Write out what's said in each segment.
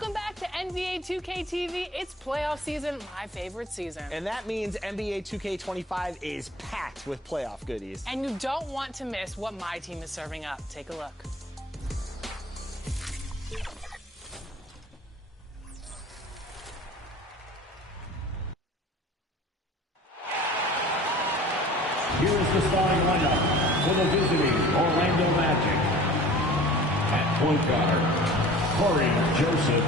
Welcome back to NBA 2K TV. It's playoff season, my favorite season. And that means NBA 2K25 is packed with playoff goodies. And you don't want to miss what my team is serving up. Take a look. Here is the starting lineup for the visiting Orlando Magic. At point guard, Corey Joseph.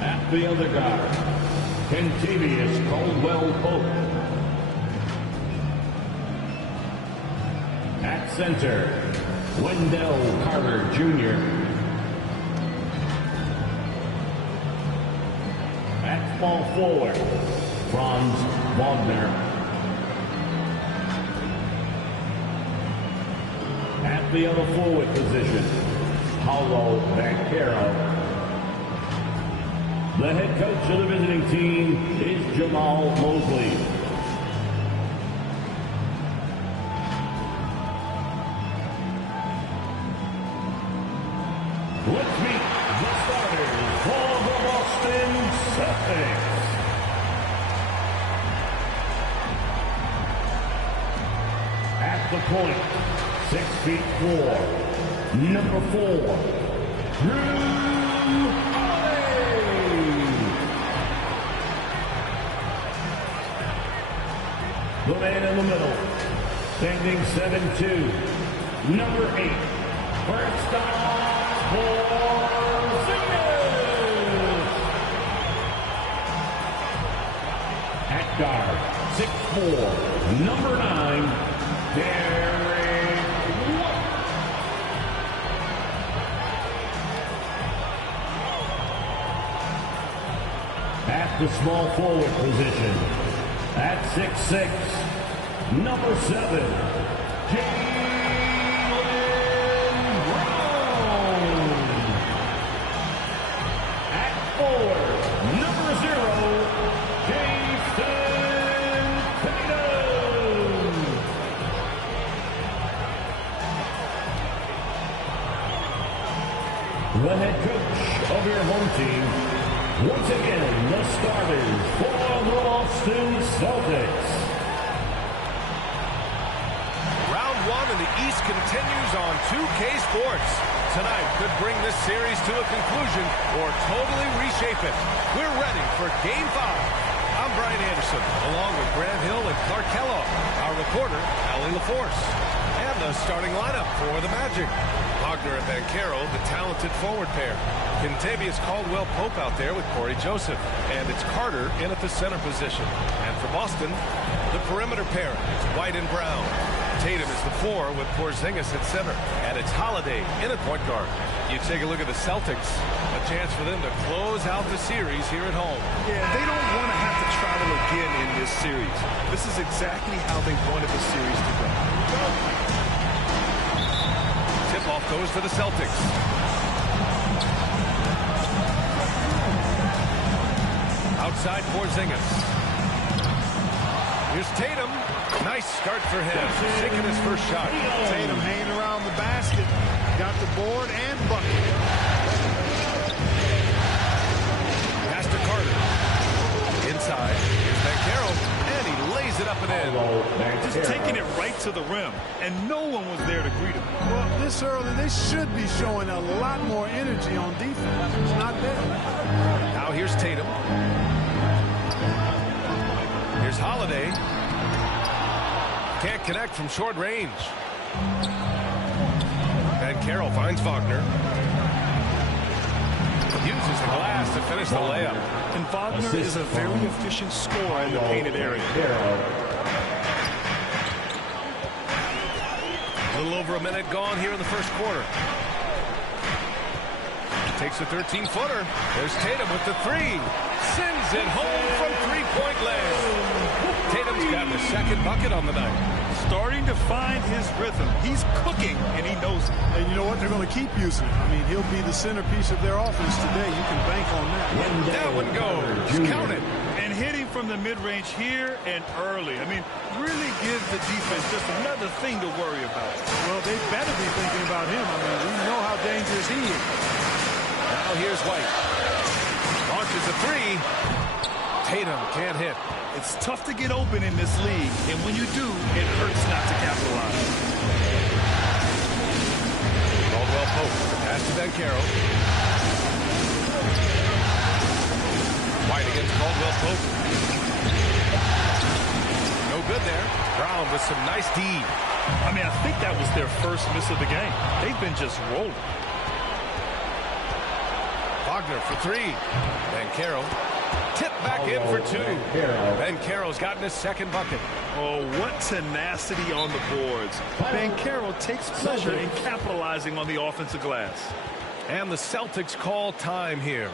At the other guard, Kentavious Caldwell-Pope. At center, Wendell Carter Jr. At small forward, Franz Wagner. At the other forward position, Paulo Banchero. The head coach of the visiting team is Jamal Mosley. Let's meet the starters for the Boston Celtics. At the point, 6'4", number 4, Drew Holiday. The man in the middle, standing 7'2", number 8, first off for Celtics. At guard, 6'4", number 9, Derek White. At the small forward position, at 6'6", number 7, Jaylen Brown. At forward, number 0, Jason Tatum. The head coach of your home team. Once again, the starters for the Boston Celtics. Round 1 in the East continues on 2K Sports. Tonight could bring this series to a conclusion or totally reshape it. We're ready for Game 5. I'm Brian Anderson, along with Grant Hill and Clark Kellogg, our reporter, Allie LaForce, and the starting lineup for the Magic. Wagner and Banchero, the talented forward pair. Kentavious Caldwell-Pope out there with Corey Joseph. And it's Carter in at the center position. And for Boston, the perimeter pair. It's White and Brown. Tatum is the 4 with Porzingis at center. And it's Holiday in at point guard. You take a look at the Celtics. A chance for them to close out the series here at home. Yeah, they don't want to have to travel again in this series. This is exactly how they wanted the series to go. Tip-off goes to the Celtics. Outside Porzingis. Here's Tatum. Nice start for him. Sinking his first shot. Tatum hanging around the basket. Got the board and bucket. Pass to Carter. Inside. Here's Banchero. And he lays it up and in. Just taking it right to the rim. And no one was there to greet him. Well, this early, they should be showing a lot more energy on defense. It's not there. Now here's Tatum. Here's Holiday. Can't connect from short range. Banchero finds Wagner. Uses the glass to finish the layup. And Wagner is a very efficient scorer in the painted area. A little over a minute gone here in the first quarter. Takes a 13-footer. There's Tatum with the 3. Sends it home from three-point land. Tatum's got the second bucket on the night. Starting to find his rhythm. He's cooking, and he knows it. And you know what? They're going to keep using it. I mean, he'll be the centerpiece of their offense today. You can bank on that. That one goes. Count it. And hitting from the mid-range here and early. I mean, really gives the defense just another thing to worry about. Well, they better be thinking about him. I mean, we know how dangerous he is. Now here's White. Launches a three. Tatum can't hit. It's tough to get open in this league, and when you do, it hurts not to capitalize. Caldwell Pope. Pass to Bancaro. White against Caldwell Pope. No good there. Brown with some nice D. I mean, I think that was their first miss of the game. They've been just rolling. Wagner for three. Bancaro. Tip back in for two. Bancaro's gotten his second bucket. Oh, what tenacity on the boards. Bancaro takes pleasure in capitalizing on the offensive glass. And the Celtics call time here.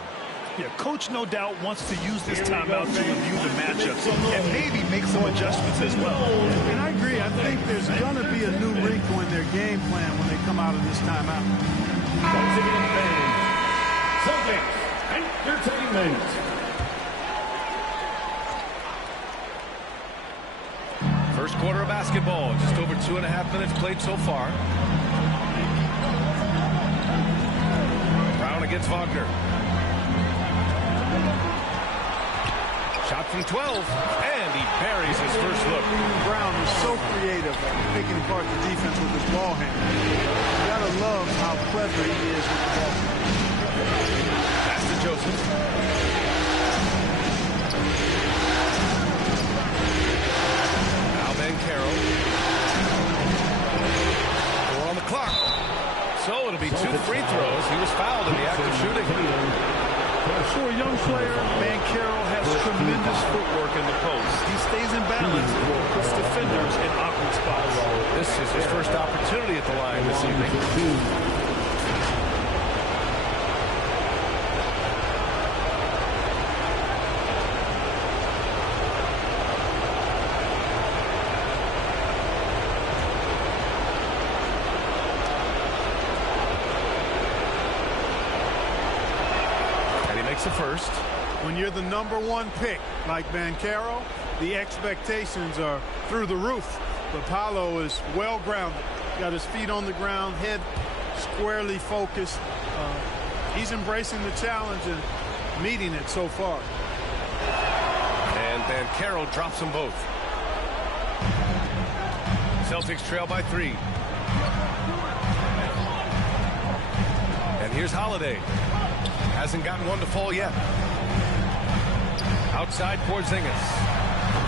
Yeah, coach no doubt wants to use this timeout to review the matchups and maybe make some adjustments as well. And I agree. I think there's going to be a new wrinkle in their game plan when they come out of this timeout. Celtics Entertainment. First quarter of basketball. Just over 2.5 minutes played so far. Brown against Wagner. Shot from 12, and he buries his first look. Brown is so creative at picking apart the defense with his ball handle. You gotta love how clever he is with the ball. Pass to Joseph. Now Bancaro. 4 on the clock. So it'll be 2 free throws. He was fouled in the act of shooting. For a young player, Bancaro has tremendous footwork in the post. He stays in balance and puts defenders in awkward spots. This is his first opportunity at the line this evening. The first. When you're the #1 pick like Bancaro, the expectations are through the roof. But Paolo is well grounded. Got his feet on the ground, head squarely focused. He's embracing the challenge and meeting it so far. And Bancaro drops them both. Celtics trail by 3. And here's Holiday. Hasn't gotten one to fall yet. Outside Porzingis.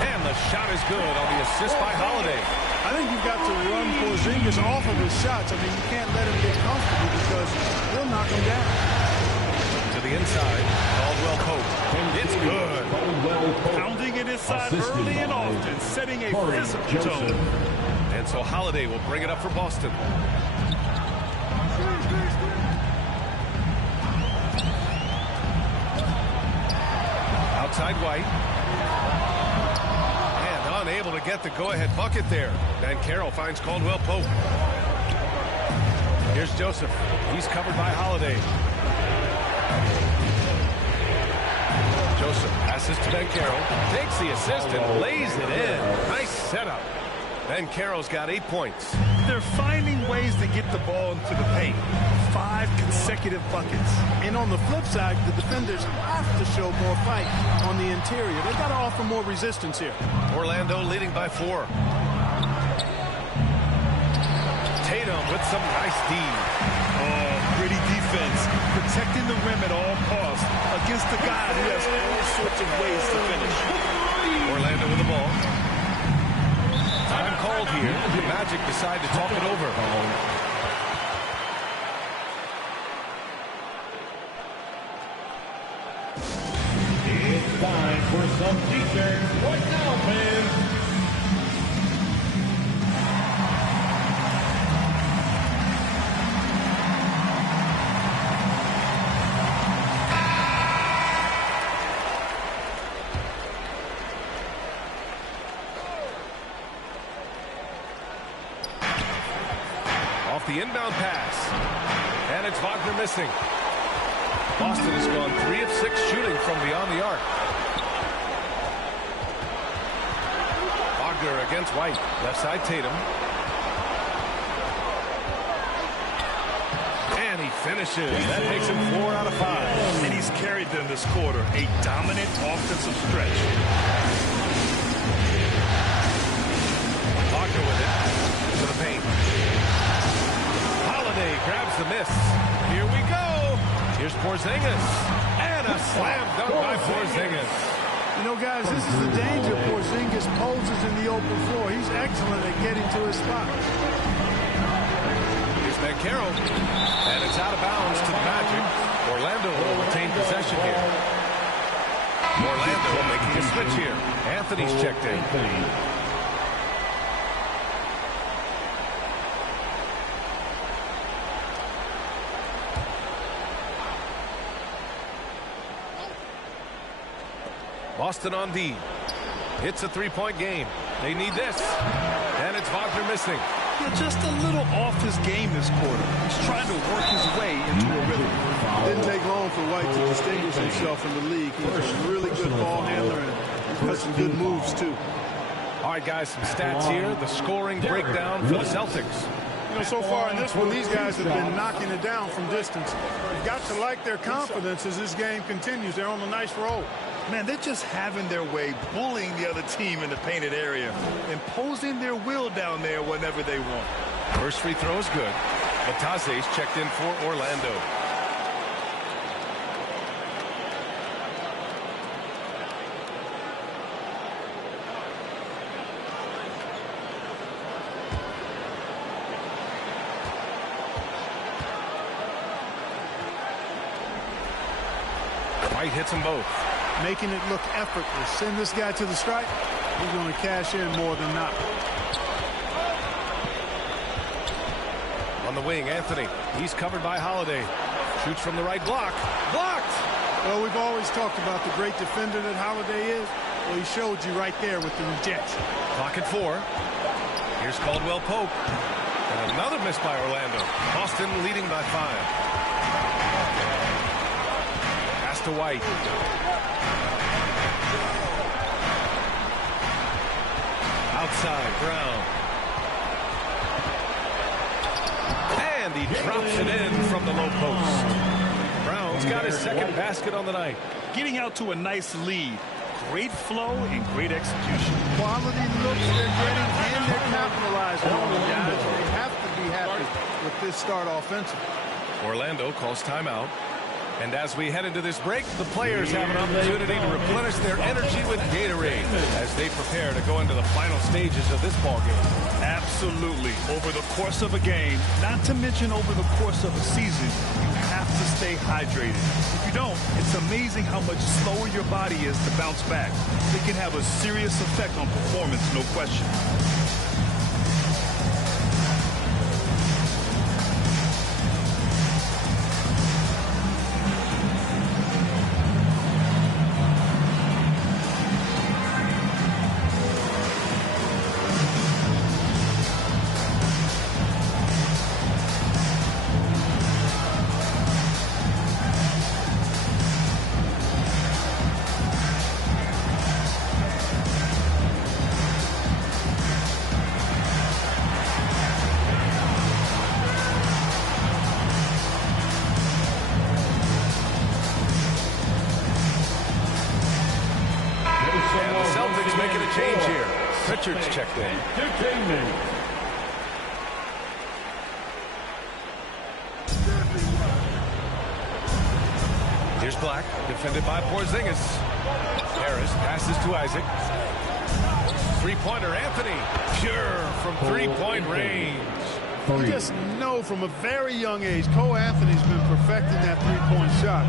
And the shot is good on the assist by Holiday. I think you've got to run Porzingis off of his shots. I mean, you can't let him get comfortable because he'll knock him down. To the inside, Caldwell Pope. It's good. Pounding it inside early and often, setting a physical tone. And so Holiday will bring it up for Boston. Outside White. And unable to get the go-ahead bucket there. Bancaro finds Caldwell Pope. Here's Joseph. He's covered by Holiday. Joseph passes to Bancaro. Takes the assist and lays it in. Nice setup. Bancaro's got 8 points. They're finding ways to get the ball into the paint. 5 consecutive buckets. And on the flip side, the defenders have to show more fight on the interior. They've got to offer more resistance here. Orlando leading by 4. Tatum with some nice D. Oh, gritty defense. Protecting the rim at all costs against the guy who has all sorts of ways to finish. Orlando with the ball. Time called here. The Magic decide to talk it over. It's time for some defense right now, fans. Off the inbound pass. And it's Wagner missing. Boston has gone 3 of 6 shooting from beyond the arc. Kruger against White. Left side Tatum. And he finishes. That makes him 4 out of 5. And he's carried them this quarter. A dominant offensive stretch. Wagner with it. To the paint. Holiday grabs the miss. Here we go. Here's Porzingis. And a slam dunk by Porzingis. You know, guys, this is the danger Porzingis poses in the open floor. He's excellent at getting to his spot. Here's Banchero. And it's out of bounds to the Magic. Orlando will retain possession here. Orlando making a switch here. Anthony's checked in. Boston on D. It's a three-point game. They need this. And it's Wagner missing. Yeah, just a little off his game this quarter. He's trying to work his way into a rhythm. Didn't take long for White to distinguish himself in the league. He's a really good ball handler and has some good moves, too. All right, guys, some stats here. The scoring breakdown for the Celtics. You know, so far in this one, these guys have been knocking it down from distance. You've got to like their confidence as this game continues. They're on a nice roll. Man, they're just having their way, bullying the other team in the painted area, imposing their will down there whenever they want. First free throw is good. Batase's checked in for Orlando. White hits them both. Making it look effortless. Send this guy to the stripe. He's going to cash in more than not. On the wing, Anthony. He's covered by Holiday. Shoots from the right block. Blocked! Well, we've always talked about the great defender that Holiday is. Well, he showed you right there with the rejection. Clock at 4. Here's Caldwell Pope. And another miss by Orlando. Boston leading by 5. Pass to White. Outside, Brown. And he drops it in from the low post. Brown's got his second basket on the night. Getting out to a nice lead. Great flow and great execution. Quality looks they're getting, and they're capitalizing on them, guys. They have to be happy with this start offensively. Orlando calls timeout. And as we head into this break, the players have an opportunity to replenish their energy with Gatorade as they prepare to go into the final stages of this ballgame. Absolutely. Over the course of a game, not to mention over the course of a season, you have to stay hydrated. If you don't, it's amazing how much slower your body is to bounce back. It can have a serious effect on performance, no question. Change here. Richards checked in. Here's Black, defended by Porzingis. Harris passes to Isaac. Three-pointer, Anthony. Pure from three-point range. You just know from a very young age, Cole Anthony's been perfecting that three-point shot.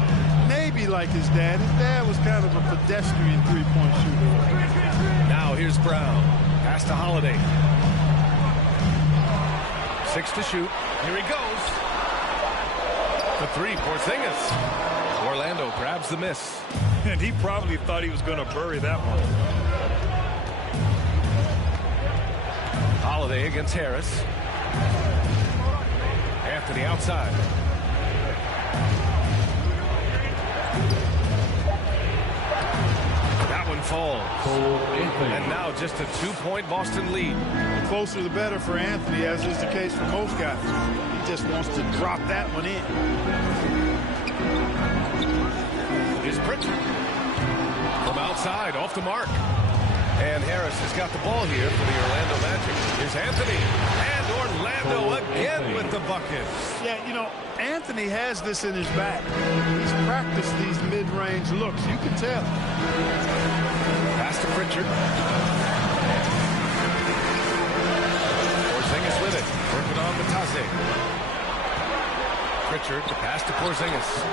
Maybe like his dad. His dad was kind of a pedestrian three-point shooter. Now here's Brown. Pass to Holiday. 6 to shoot. Here he goes. The three, Porzingis. Orlando grabs the miss. And he probably thought he was going to bury that one. Holiday against Harris. Anthony outside. Now That one falls. And now just a 2-point Boston lead. The closer the better for Anthony, as is the case for most guys. He just wants to drop that one in. Here's Pritchard. From outside, off the mark. And Harris has got the ball here for the Orlando Magic. Here's Anthony. And Orlando again with the bucket. Yeah, you know, Anthony has this in his bag. He's practiced these mid-range looks. You can tell. Pass to Pritchard. Porzingis with it. Working on Matase. Pritchard to pass to Porzingis.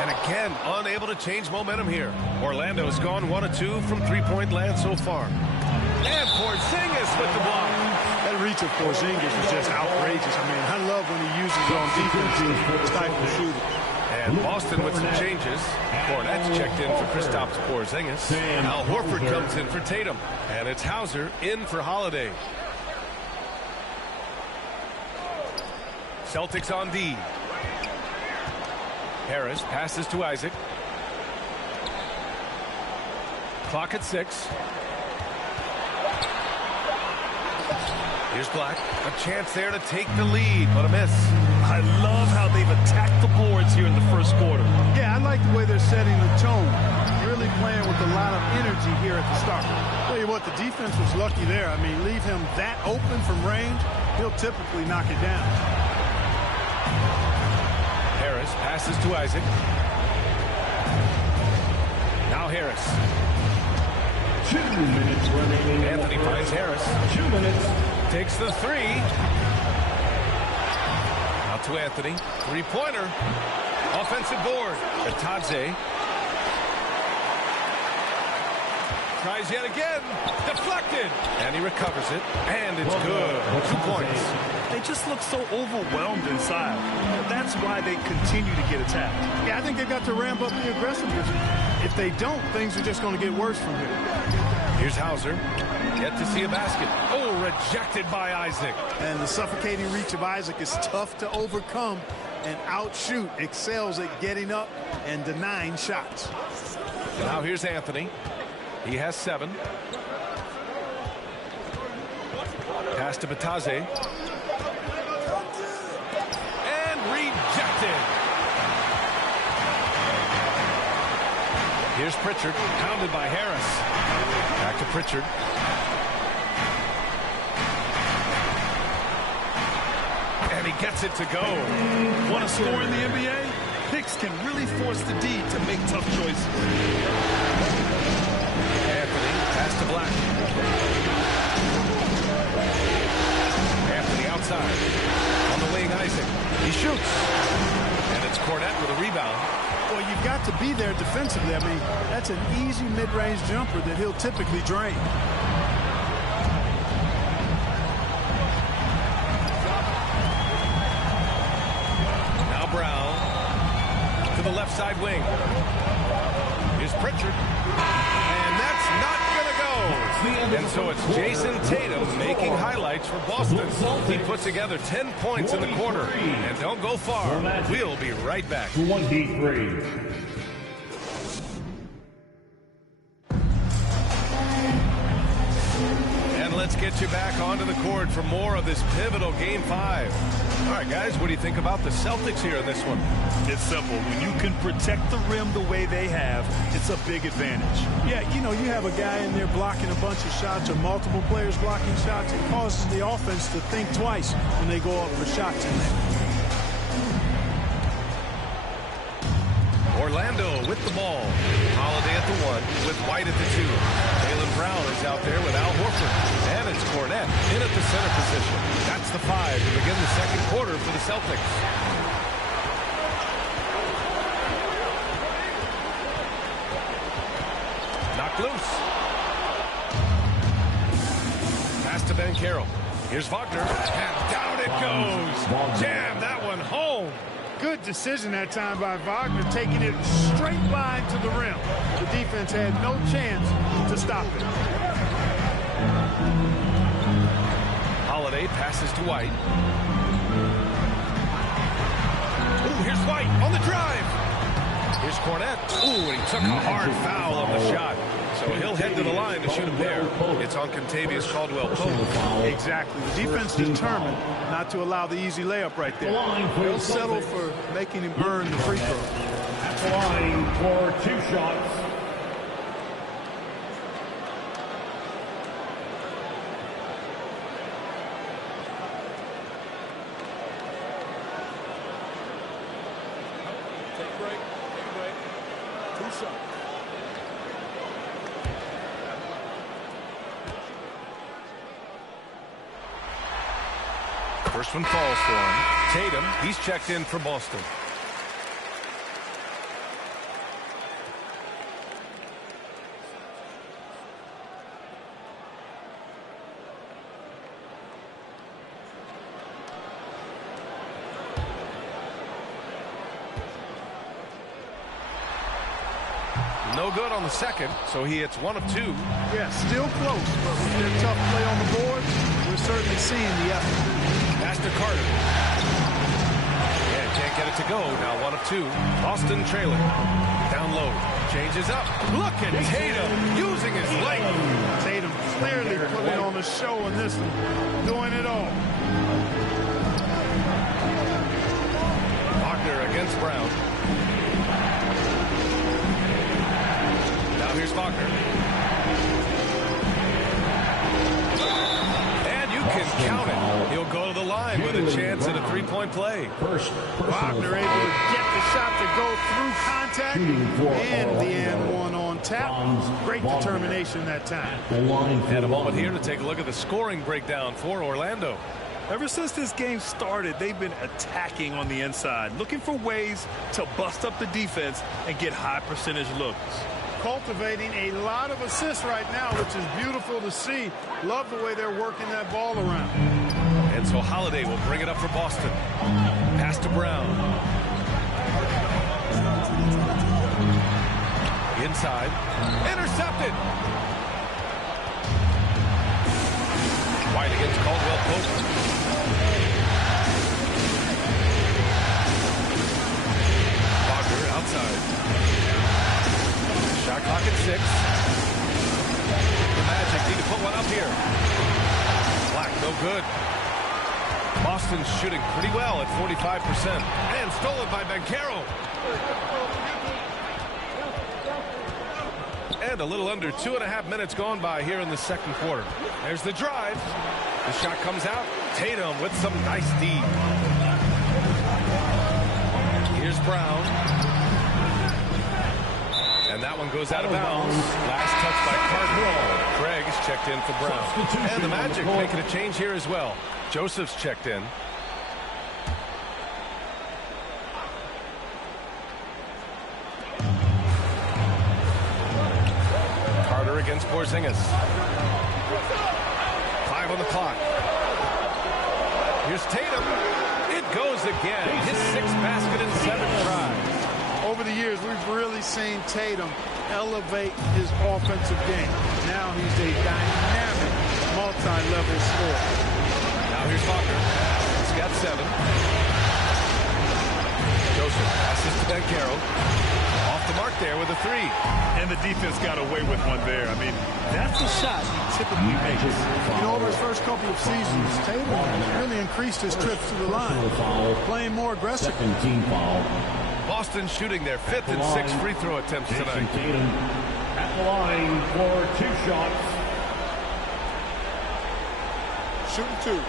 And again, unable to change momentum here. Orlando's gone 1 of 2 from three-point land so far. And Porzingis with the block. That reach of Porzingis is just outrageous. I mean, I love when he uses it on defense to stifle shooting. And Boston with some changes. Cornette's checked in for Kristaps Porzingis. Al Horford comes in for Tatum. And it's Hauser in for Holiday. Celtics on D. Harris passes to Isaac. Clock at 6. Here's Black. A chance there to take the lead, but a miss. I love how they've attacked the boards here in the first quarter. Yeah, I like the way they're setting the tone. Really playing with a lot of energy here at the start. Tell you what, the defense was lucky there. I mean, leave him that open from range, he'll typically knock it down. Harris passes to Isaac. Now Harris. 2 minutes remaining. Anthony finds Harris. 2 minutes. Takes the 3. Out to Anthony. 3-pointer. Offensive board. Atadze. Tries yet again. Deflected. And he recovers it. And it's good. 2 points. They just look so overwhelmed inside. That's why they continue to get attacked. Yeah, I think they've got to ramp up the aggressiveness. If they don't, things are just going to get worse from here. Here's Hauser. Yet to see a basket. Oh, rejected by Isaac. And the suffocating reach of Isaac is tough to overcome and outshoot. Excels at getting up and denying shots. Now here's Anthony. He has 7. Pass to Batase. And rejected. Here's Pritchard. Pounded by Harris. Back to Pritchard. And he gets it to go. Want to score in the NBA? Picks can really force the D to make tough choices. Anthony, pass to Black. Anthony outside. On the wing, Isaac. He shoots. And it's Cornette with a rebound. Well, you've got to be there defensively. I mean, that's an easy mid-range jumper that he'll typically drain. Now Brown to the left side wing. Here's Pritchard. And that's not going to go. And so it's Jason Tatum making highlights for Boston. He puts together 10 points in the quarter. And don't go far. We'll be right back. 23. Let's get you back onto the court for more of this pivotal Game 5. All right, guys, what do you think about the Celtics here in this one? It's simple. When you can protect the rim the way they have, it's a big advantage. Yeah, you know, you have a guy in there blocking a bunch of shots or multiple players blocking shots. It causes the offense to think twice when they go up for shots in there. Orlando with the ball. Holiday at the 1 with White at the 2. Jaylen Brown is out there with Al Horford. And it's Cornette in at the center position. That's the 5 to begin the second quarter for the Celtics. Knocked loose. Pass to Banchero. Here's Wagner. And down it goes. Jam that one home. Good decision that time by Wagner, taking it straight line to the rim. The defense had no chance to stop it. Holiday passes to White. Ooh, here's White on the drive. Here's Cornette. Ooh, and he took a hard foul on the shot. So he'll head to the line to shoot a pair. It's on Contavious Caldwell-Pope. Exactly. The defense determined not to allow the easy layup right there. They'll settle for making him earn the free throw. At the line for 2 shots. Take break. 2 shots. First one falls for him. Tatum, he's checked in for Boston. No good on the second, so he hits 1 of 2. Yeah, still close, but with their tough play on the board, we're certainly seeing the effort. Pass to Carter. Yeah, can't get it to go. Now 1 of 2. Boston trailing. Down low. Changes up. Look at Tatum using his length. Tatum clearly putting on a show in this one, doing it all. Wagner against Brown. Now here's Wagner. And you can count it. He'll go to the line with a chance at a 3-point play. Wagner able to get the shot to go through contact and the and one on tap. Great determination that time. And a moment here to take a look at the scoring breakdown for Orlando. Ever since this game started, they've been attacking on the inside, looking for ways to bust up the defense and get high percentage looks. Cultivating a lot of assists right now, which is beautiful to see. Love the way they're working that ball around. And so Holiday will bring it up for Boston. Pass to Brown. Inside. Intercepted. White against Caldwell-Pope. Wagner outside. Shot clock at 6. The Magic need to put one up here. Black, no good. Boston's shooting pretty well at 45%. And stolen by Banchero. And a little under 2.5 minutes gone by here in the second quarter. There's the drive. The shot comes out. Tatum with some nice D. Here's Brown. And that one goes out of bounds. Last touch by Carter. Craig's checked in for Brown. And the Magic making a change here as well. Joseph's checked in. Carter against Porzingis. 5 on the clock. Here's Tatum. It goes again. His 6th basket in 7 tries. Over the years, we've really seen Tatum elevate his offensive game. Now he's a dynamic, multi-level scorer. Now here's Wagner. He's got 7. Joseph passes to Banchero. Off the mark there with a 3. And the defense got away with one there. I mean, that's the shot he typically makes. You know, over his first couple of seasons, Tatum has really increased his trips to the line, playing more aggressive. Boston shooting their 5th and 6th free throw attempts tonight. At the line for 2 shots. Shooting 2.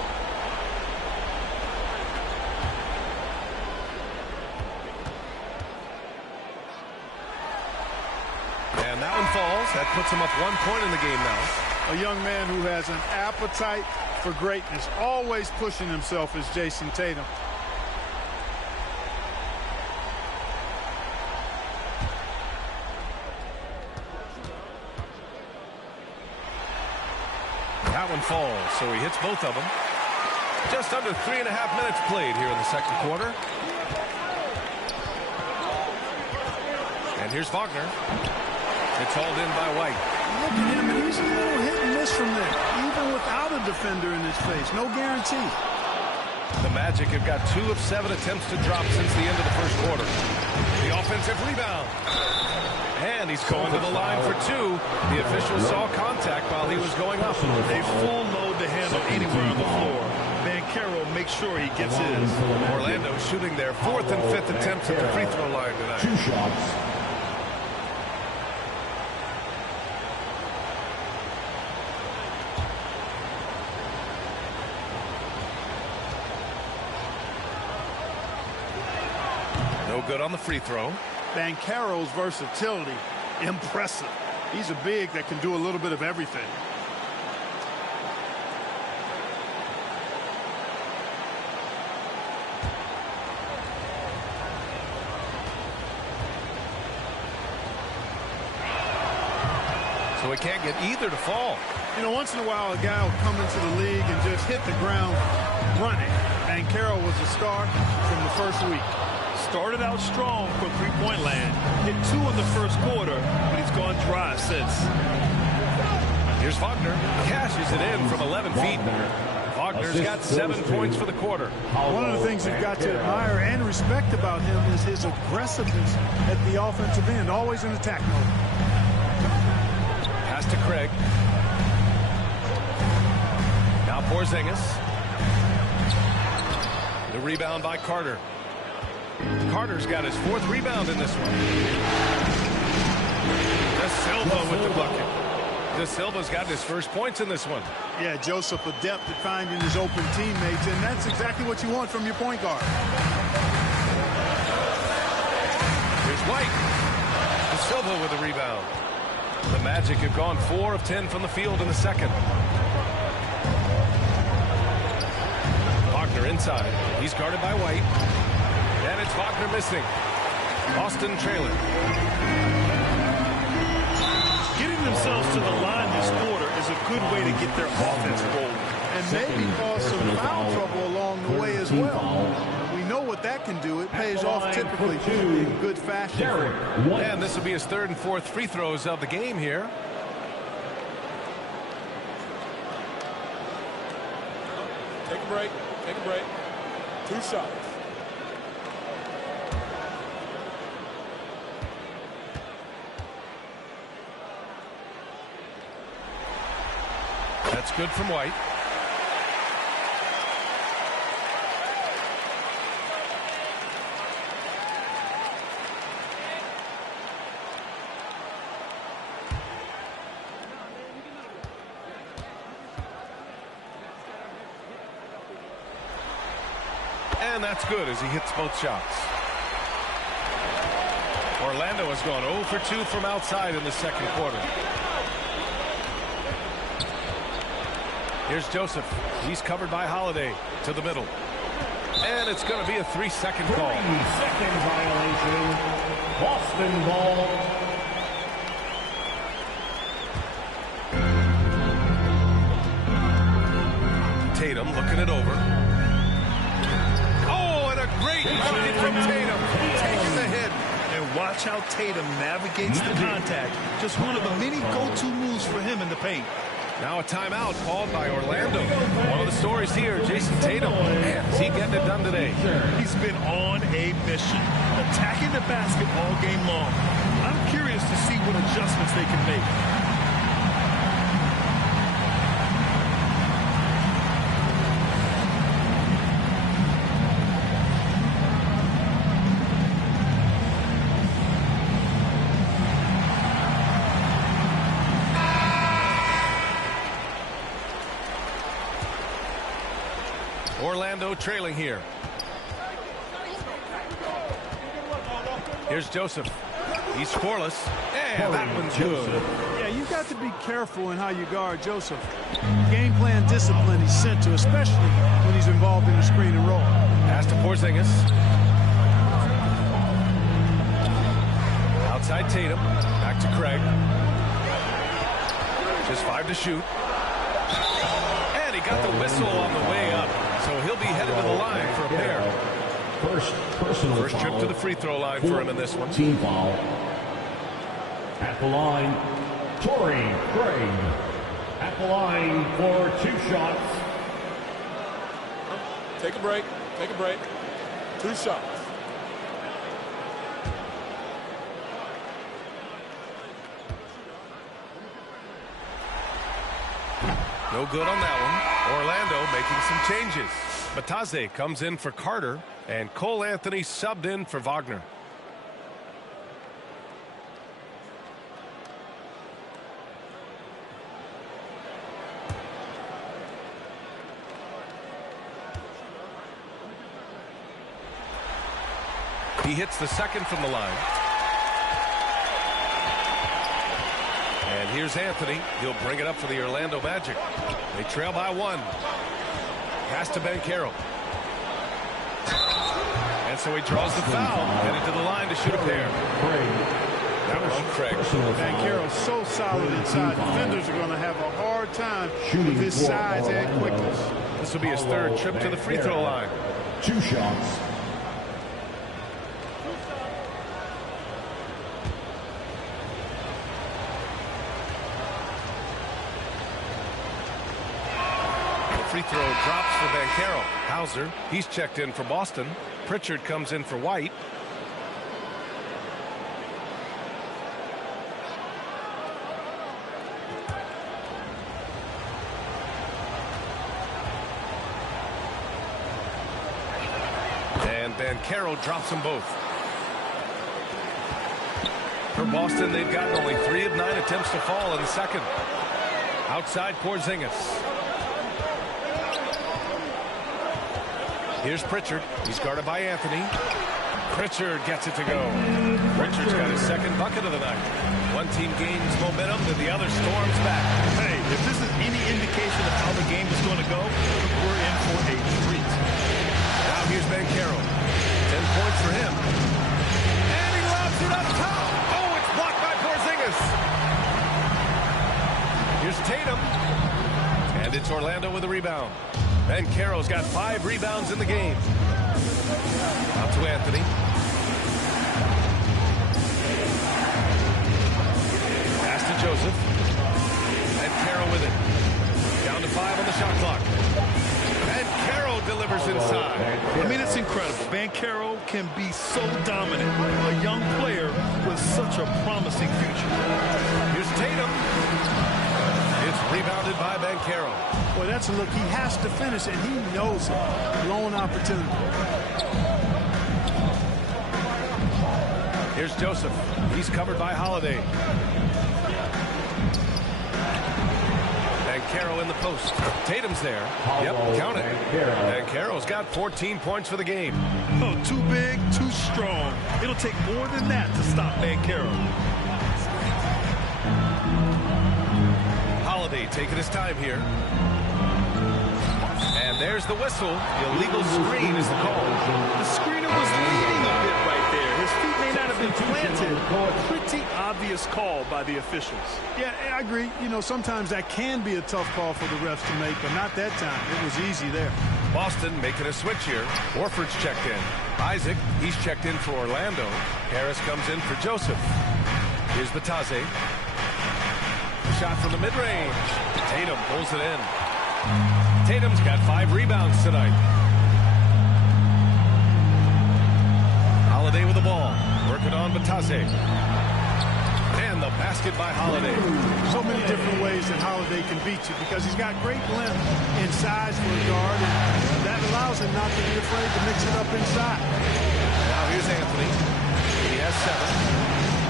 And that one falls. That puts him up 1 point in the game now. A young man who has an appetite for greatness, always pushing himself, is Jason Tatum. That one falls, so he hits both of them. Just under 3.5 minutes played here in the second quarter. And here's Wagner. It's hauled in by White. Look at him, and he's a little hit and miss from there, even without a defender in his face. No guarantee. The Magic have got 2 of 7 attempts to drop since the end of the first quarter. The offensive rebound. And he's going to the line for 2. The official saw contact while he was going up. A full load to handle anywhere on the floor. Banchero makes sure he gets his. Orlando shooting their 4th and 5th attempts at the free throw line tonight. 2 shots. No good on the free throw. Banchero's versatility, impressive. He's a big that can do a little bit of everything. So he can't get either to fall. You know, once in a while, a guy will come into the league and just hit the ground running. Banchero was a star from the first week. Started out strong for three-point land. Hit 2 in the first quarter, but he's gone dry since. Here's Wagner. Cashes it in from 11 feet. Wagner's got 7 points for the quarter. One of the things you've got to admire and respect about him is his aggressiveness at the offensive end, always in attack mode. Pass to Craig. Now Porzingis. The rebound by Carter. Carter's got his 4th rebound in this one. De Silva with the bucket. De Silva's got his first points in this one. Yeah, Joseph adept at finding his open teammates, and that's exactly what you want from your point guard. Here's White. De Silva with a rebound. The Magic have gone 4 of 10 from the field in the second. Wagner inside. He's guarded by White. And it's Wagner missing. Boston trailing. Getting themselves to the line this quarter is a good way to get their offense rolling. And maybe cause some foul trouble along the way as well. We know what that can do. It pays off typically in good fashion. And this will be his 3rd and 4th free throws of the game here. Take a break. Take a break. 2 shots. That's good from White. And that's good as he hits both shots. Orlando has gone 0 for 2 from outside in the second quarter. Here's Joseph. He's covered by Holiday to the middle. And it's going to be a 3-second call. 3-second violation. Boston ball. Tatum looking it over. Oh, and a great bucket from Tatum. Taking the hit. And watch how Tatum navigates the contact. Just one of the many go-to moves for him in the paint. Now a timeout called by Orlando. One of the stories here, Jason Tatum. Man, is he getting it done today? He's been on a mission, attacking the basket all game long. I'm curious to see what adjustments they can make. Orlando trailing here. Here's Joseph. He's scoreless. And that one's good. Yeah, you've got to be careful in how you guard Joseph. Game plan discipline he's sent to, especially when he's involved in the screen and roll. Pass to Porzingis. Outside Tatum. Back to Craig. Just 5 to shoot. And he got the whistle on the way up. So he'll be headed to the line for a pair. First trip to the free throw line for him in this one. Team foul. At the line, Torrey Craig. At the line for 2 shots. Take a break. Take a break. 2 shots. No good on that one. Orlando making some changes. Bataze comes in for Carter, and Cole Anthony subbed in for Wagner. He hits the second from the line. And here's Anthony. He'll bring it up for the Orlando Magic. They trail by 1. Pass to Banchero. And so he draws the foul. Headed to the line to shoot a pair. That was Craig. Banchero's so solid inside. Defenders are going to have a hard time with his size and quickness. This will be his 3rd trip to the free throw line. 2 shots. Free throw drops for Banchero. Hauser, he's checked in for Boston. Pritchard comes in for White. And Banchero drops them both. For Boston, they've gotten only 3 of 9 attempts to fall in the second. Outside Porzingis. Here's Pritchard. He's guarded by Anthony. Pritchard gets it to go. Pritchard's got his 2nd bucket of the night. One team gains momentum, then the other storms back. Hey, if this is any indication of how the game is going to go, we're in for a treat. Now here's Banchero. 10 points for him. And he lobs it up top. Oh, it's blocked by Porzingis. Here's Tatum. And it's Orlando with a rebound. Banchero's got 5 rebounds in the game. Out to Anthony. Pass to Joseph. Banchero with it. Down to 5 on the shot clock. Banchero delivers inside. I mean, it's incredible. Banchero can be so dominant. A young player with such a promising future. Here's Tatum. It's rebounded by Banchero. Boy, that's a look. He has to finish, and he knows it. Lone opportunity. Here's Joseph. He's covered by Holiday. Banchero in the post. Tatum's there. Yep, count it. Banchero's got 14 points for the game. Oh, too big, too strong. It'll take more than that to stop Banchero. Holiday taking his time here. And there's the whistle. The illegal screen is the call. The screener was leaning a bit right there. His feet may not have been planted. Pretty obvious call by the officials. Yeah, I agree. You know, sometimes that can be a tough call for the refs to make, but not that time. It was easy there. Boston making a switch here. Horford's checked in. Isaac, he's checked in for Orlando. Harris comes in for Joseph. Here's Bataze. Shot from the mid-range. Tatum pulls it in. Tatum's got 5 rebounds tonight. Holiday with the ball. Working on Bataze. And the basket by Holiday. So many different ways that Holiday can beat you because he's got great length and size for a guard, and that allows him not to be afraid to mix it up inside. Now here's Anthony. He has 7.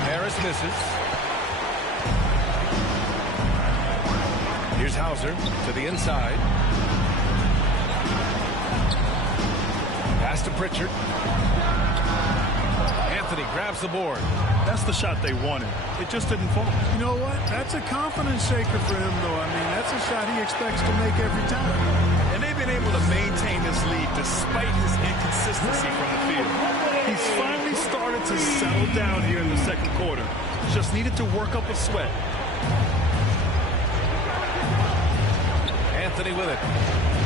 Harris misses. Here's Hauser to the inside. Pass to Pritchard. Anthony grabs the board. That's the shot they wanted. It just didn't fall. You know what? That's a confidence shaker for him, though. I mean, that's a shot he expects to make every time. And they've been able to maintain this lead despite his inconsistency from the field. He's finally started to settle down here in the second quarter. Just needed to work up a sweat. Anthony with it.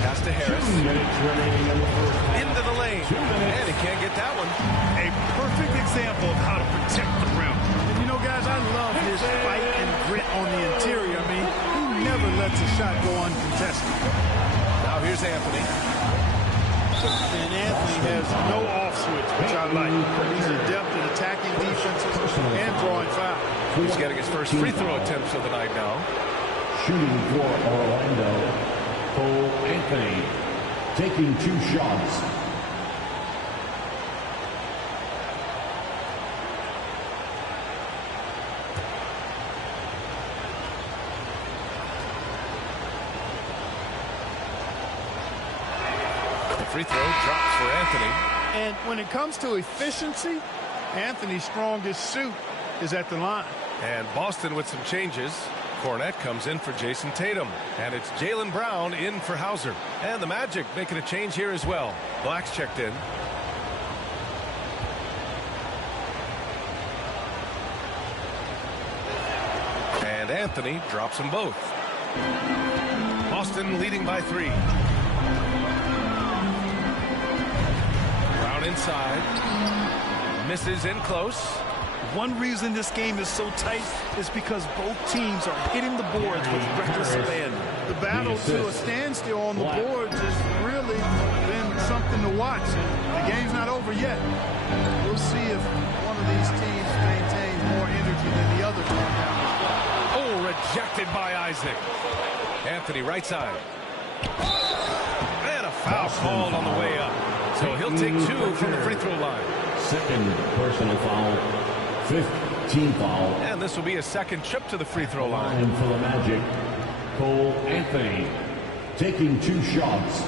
Pass to Harris. Into the lane. And he can't get that one. A perfect example of how to protect the rim. And you know, guys, I love his fight and grit on the interior. I mean, he never lets a shot go uncontested. Now here's Anthony. has no off switch, which I like. He's adept at attacking defenses and drawing fouls. He's getting his first free throw attempts of the night now. Shooting for Orlando, Cole Anthony, taking 2 shots. Free throw drops for Anthony. And when it comes to efficiency, Anthony's strongest suit is at the line. And Boston with some changes. Cornette comes in for Jason Tatum. And it's Jaylen Brown in for Hauser. And the Magic making a change here as well. Black's checked in. And Anthony drops them both. Boston leading by 3. Inside, misses in close. One reason this game is so tight is because both teams are hitting the boards with reckless abandon. The battle to a standstill on the boards has really been something to watch. The game's not over yet. We'll see if one of these teams maintains more energy than the other going down the court. Oh, rejected by Isaac. Anthony right side. And a foul called on the way up. So he'll take 2 from the free throw line. Second personal foul, 5th team foul. And this will be a second trip to the free throw line. And for the Magic, Cole Anthony, taking 2 shots.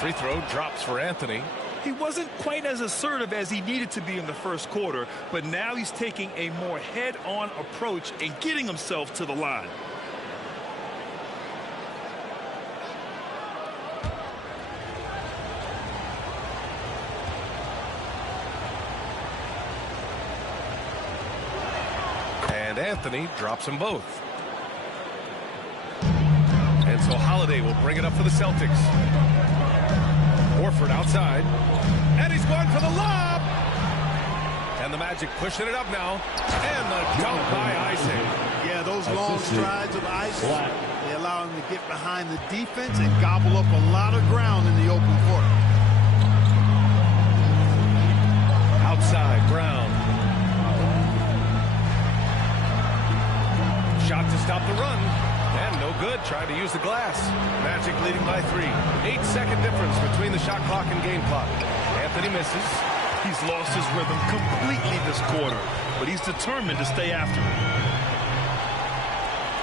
Free throw drops for Anthony. He wasn't quite as assertive as he needed to be in the first quarter, but now he's taking a more head-on approach and getting himself to the line. And Anthony drops them both. And so Holiday will bring it up for the Celtics. Horford outside. And he's going for the lob. And the Magic pushing it up now. And the dunk by Isaac. Yeah, those long strides of Isaac, they allow him to get behind the defense and gobble up a lot of ground in the open court. Outside, Brown. Shot to stop the run. And no good, trying to use the glass. Magic leading by 3. 8-second difference between the shot clock and game clock. Anthony misses. He's lost his rhythm completely this quarter, but he's determined to stay after it.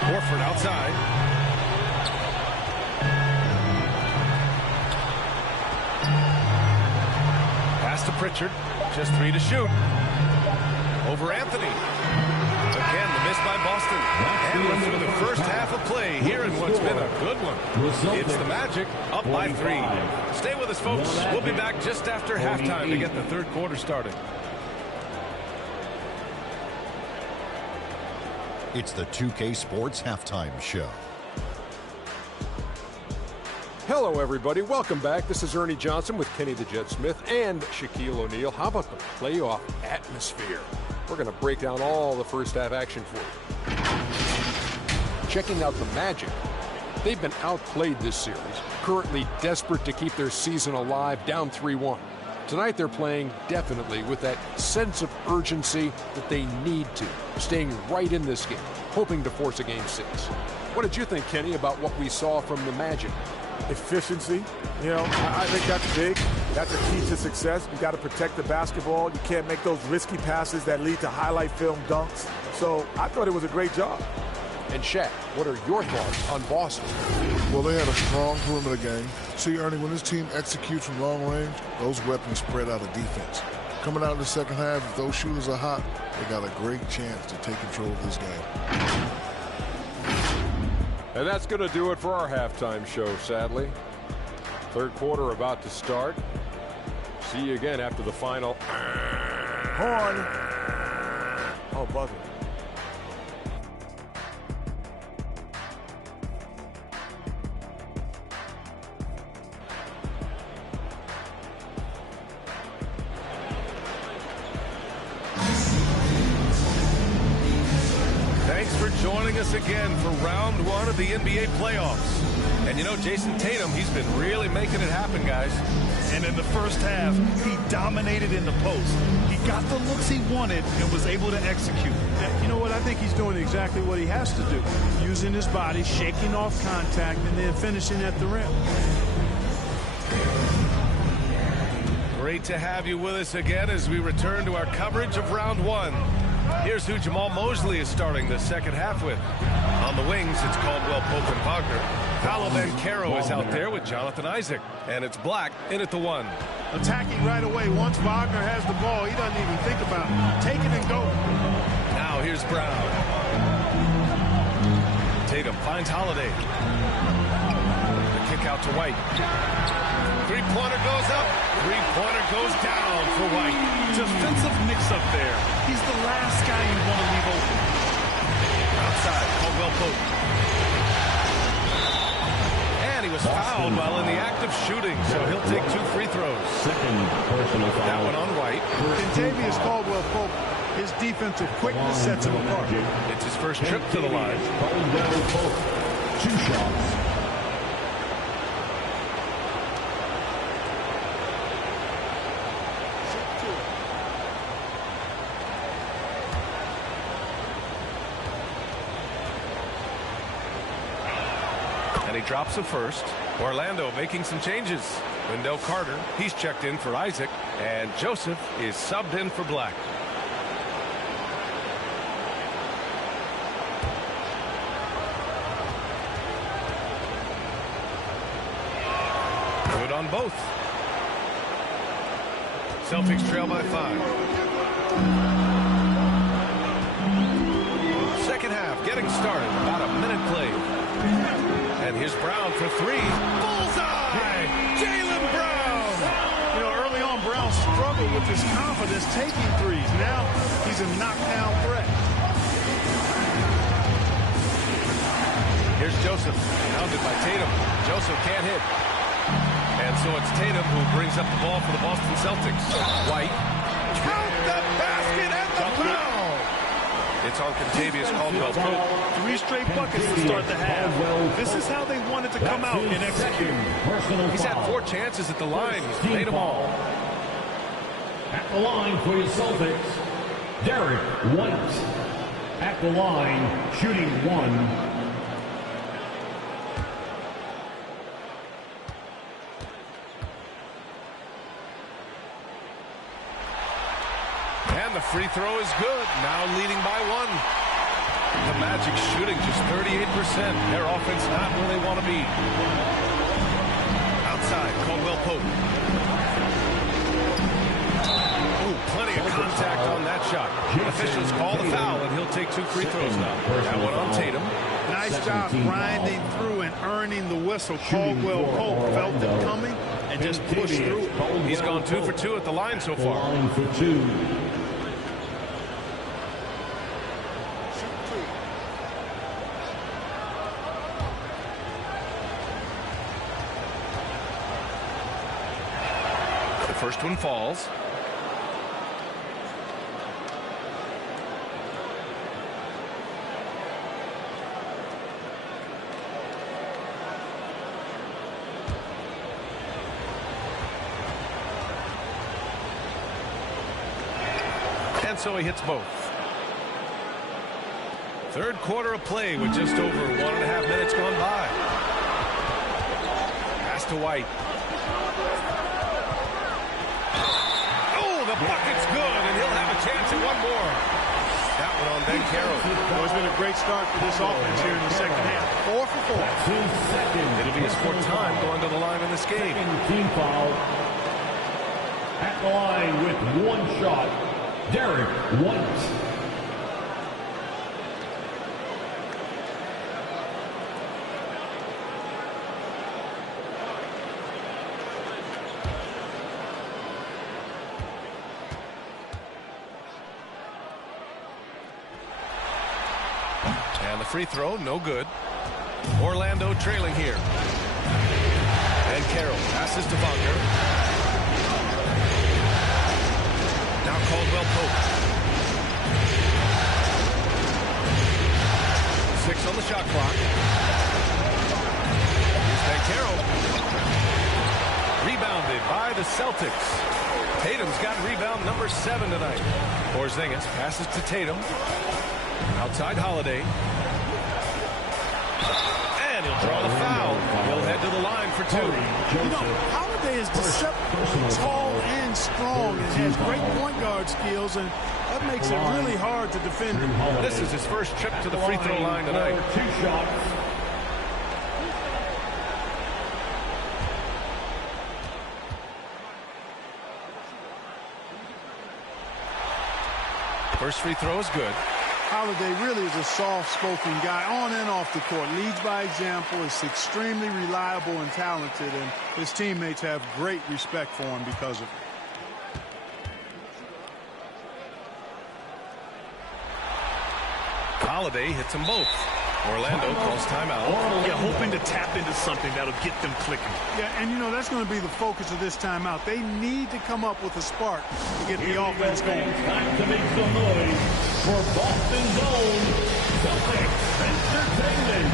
Horford outside. Pass to Pritchard. Just 3 to shoot. Over Anthony. Again, the miss by Boston. And we're through the first half of play here in what's been a good one. It's the Magic up by 3. Stay with us, folks. We'll be back just after halftime to get the third quarter started. It's the 2K Sports Halftime Show. Hello, everybody. Welcome back. This is Ernie Johnson with Kenny the Jet Smith and Shaquille O'Neal. How about the playoff atmosphere? We're going to break down all the first half action for you. Checking out the Magic. They've been outplayed this series, currently desperate to keep their season alive, down 3-1. Tonight they're playing definitely with that sense of urgency that they need to, staying right in this game, hoping to force a Game 6. What did you think, Kenny, about what we saw from the Magic? Efficiency, I think that's big. That's a key to success. You got to protect the basketball. You can't make those risky passes that lead to highlight film dunks. So I thought it was a great job. And Shaq, what are your thoughts on Boston? Well, they had a strong perimeter game. See, Ernie, when this team executes from long range, those weapons spread out of defense. Coming out in the second half, if those shooters are hot, they got a great chance to take control of this game. And that's going to do it for our halftime show, sadly. Third quarter about to start. See you again after the final. Horn. Oh, buzzer. joining us again for round one of the NBA playoffs. And you know, Jason Tatum, he's been really making it happen, guys. And in the first half, he dominated in the post. He got the looks he wanted and was able to execute. You know what? I think he's doing exactly what he has to do. Using his body, shaking off contact, and then finishing at the rim. Great to have you with us again as we return to our coverage of round one. Here's who Jamal Mosley is starting the second half with. On the wings, it's Caldwell Pope and Wagner. Paolo Banchero is out there with Jonathan Isaac. And it's Black in at the one. Attacking right away. Once Wagner has the ball, he doesn't even think about it. Take it and go. Now here's Brown. Tatum finds Holiday. The kick out to White. Three-pointer goes up. Three-pointer goes down for White. Defensive mix-up there. He's the last guy you want to leave open. Outside, Caldwell Pope. And he was fouled while in the act of shooting, so he'll take 2 free throws. Second personal foul. That one on White. Contavious Caldwell Pope, his defensive quickness sets him apart. It's his first trip to the line. Caldwell Pope, 2 shots. And he drops a first. Orlando making some changes. Wendell Carter, he's checked in for Isaac. And Joseph is subbed in for Black. Good on both. Celtics trail by 5. Second half getting started. About a minute played. And here's Brown for 3. Bullseye! Jaylen Brown! You know, early on, Brown struggled with his confidence taking threes. Now he's a knockdown threat. Here's Joseph. Pounded by Tatum. Joseph can't hit. And so it's Tatum who brings up the ball for the Boston Celtics. White. Count the basket and the foul! It's on Contavious Caldwell Pope. 3 straight buckets to start the half. This is how they wanted to come out and execute. He's had 4 chances at the line. He's made them all. At the line for your Celtics, Derek White. At the line, shooting 1. And the free throw is good. Now leading by 1. The Magic shooting just 38%. Their offense not where they want to be. Outside, Caldwell Pope. Ooh, plenty of contact on that shot. Officials call the foul, and he'll take 2 free throws now. That one on Tatum. Nice job grinding through and earning the whistle. Caldwell Pope felt it coming and just pushed through it. He's gone 2 for 2 at the line so far. Line for 2. The first one falls. And so he hits both. Third quarter of play with just over 1.5 minutes gone by. Pass to White. Oh, the bucket's good, and he'll have a chance at one more. That one on Banchero. Well, it's been a great start for this offense here in the second half. 4 for 4. It'll be his 4th time going to the line in this game. Team foul. At the line with 1 shot, Derek White. And the free throw, no good. Orlando trailing here. And Carroll passes to Wagner. Now Caldwell Pope. 6 seconds on the shot clock. Here's Banchero. Rebounded by the Celtics. Tatum's got rebound number 7 tonight. Porzingis passes to Tatum. Outside Holiday. And he'll draw the foul. He'll head to the line for 2. You know, Holiday is deceptively tall and strong and has great point guard skills, and that makes it really hard to defend him. This is his first trip to the free throw line tonight. 2 shots. First free throw is good. Holiday really is a soft-spoken guy on and off the court. Leads by example, is extremely reliable and talented, and his teammates have great respect for him because of it. Holiday hits them both. Orlando calls timeout. Yeah, hoping to tap into something that'll get them clicking. Yeah, and you know, that's going to be the focus of this timeout. They need to come up with a spark to get the offense going. Time to make some noise for Boston's own Celtics Entertainment.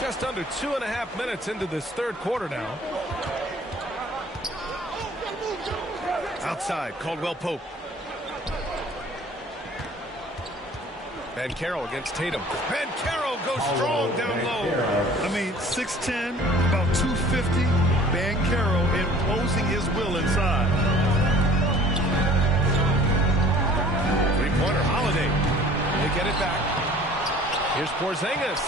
Just under 2.5 minutes into this third quarter now. Outside, Caldwell Pope. Banchero against Tatum. Banchero goes strong down low. I mean, 6'10", about 250. Banchero imposing his will inside. Three-pointer, Holiday. They get it back. Here's Porzingis.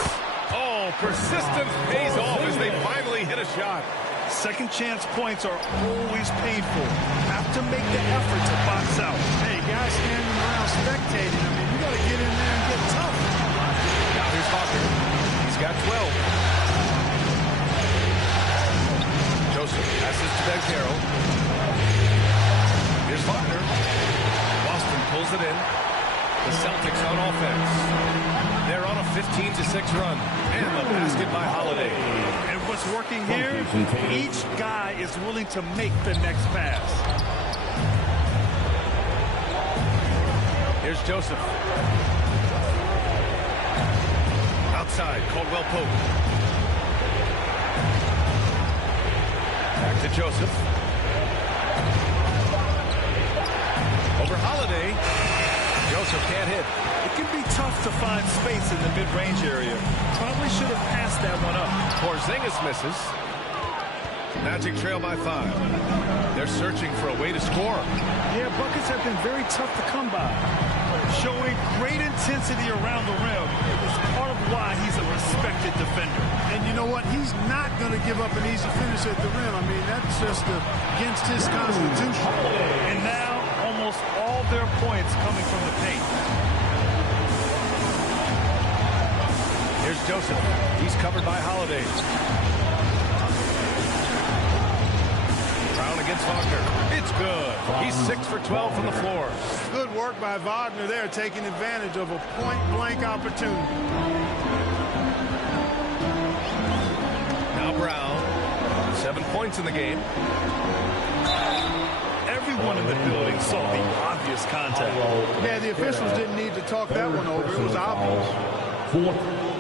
Oh, persistence pays off as they finally hit a shot. Second chance points are always painful. Have to make the effort to box out. Hey, guys standing around spectating, I mean, you got to get in there and get tough. Now here's Hawker. He's got 12. Joseph passes to Banchero. Here's Wagner. Boston pulls it in. The Celtics on offense. They're on a 15-6 run. And the basket by Holiday. And what's working here, each guy is willing to make the next pass. Here's Joseph. Outside, Caldwell Pope. Back to Joseph. Over Holiday. Joseph can't hit. It can be tough to find space in the mid-range area. Probably should have passed that one up. Porzingis misses. Magic trail by 5. They're searching for a way to score. Yeah, buckets have been very tough to come by. Showing great intensity around the rim is part of why he's a respected defender. And you know what? He's not going to give up an easy finish at the rim. I mean, that's just against his constitution. And now, almost all their points coming from the paint. Here's Joseph. He's covered by Holiday. Brown against Wagner. It's good. He's 6 for 12 from the floor. Good work by Wagner there, taking advantage of a point-blank opportunity. Now Brown. 7 points in the game. Everyone in the building saw the obvious contact. Yeah, the officials didn't need to talk that one over. It was obvious.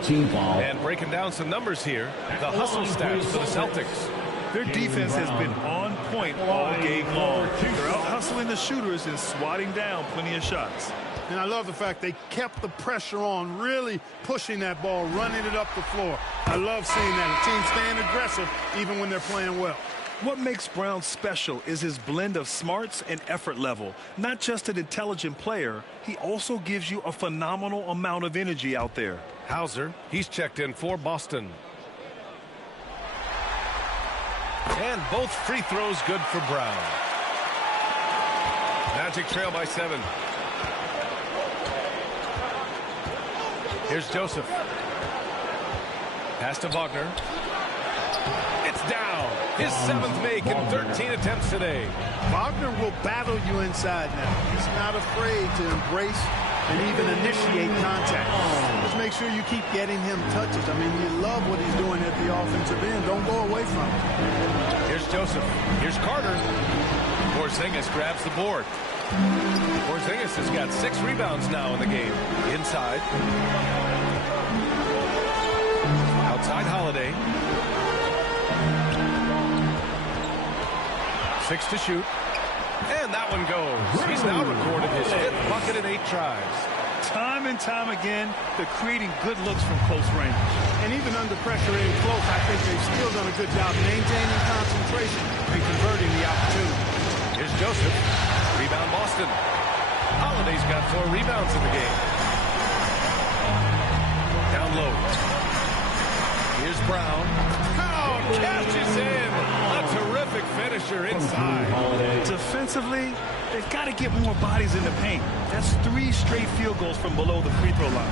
Team foul. And breaking down some numbers here, the hustle stats for the Celtics. Their defense has been on point all game long. They're out hustling the shooters and swatting down plenty of shots. And I love the fact they kept the pressure on, really pushing that ball, running it up the floor. I love seeing that. A team staying aggressive even when they're playing well. What makes Brown special is his blend of smarts and effort level. Not just an intelligent player, he also gives you a phenomenal amount of energy out there. Hauser, he's checked in for Boston. And both free throws good for Brown. Magic trail by 7. Here's Joseph. Pass to Wagner. It's down. His 7th make in 13 attempts today. Wagner will battle you inside now. He's not afraid to embrace and even initiate contact. Just make sure you keep getting him touches. I mean, you love what he's doing at the offensive end. Don't go away from it. Here's Joseph. Here's Carter. Porzingis grabs the board. Porzingis has got 6 rebounds now in the game. Inside. Outside Holiday. 6 to shoot. And that one goes. He's now recorded his 5th bucket in 8 tries. Time and time again, they're creating good looks from close range. And even under pressure in close, I think they've still done a good job maintaining concentration and converting the opportunity. Here's Joseph. Rebound Boston. Holiday's got 4 rebounds in the game. Down low. Here's Brown. Brown catches in. A terrific finisher inside. Defensively, they've got to get more bodies in the paint. That's 3 straight field goals from below the free throw line.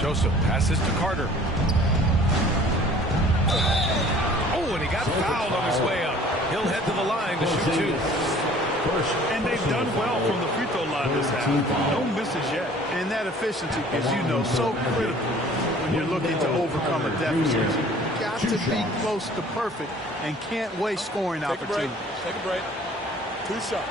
Joseph passes to Carter. Oh, and he got fouled on his way up. He'll head to the line to shoot 2. And they've done well from the free throw line this half. No misses yet. And that efficiency, as you know, so critical when you're looking to overcome a deficit. You've got to be close to perfect and can't waste scoring opportunities. Take a break. 2 shots.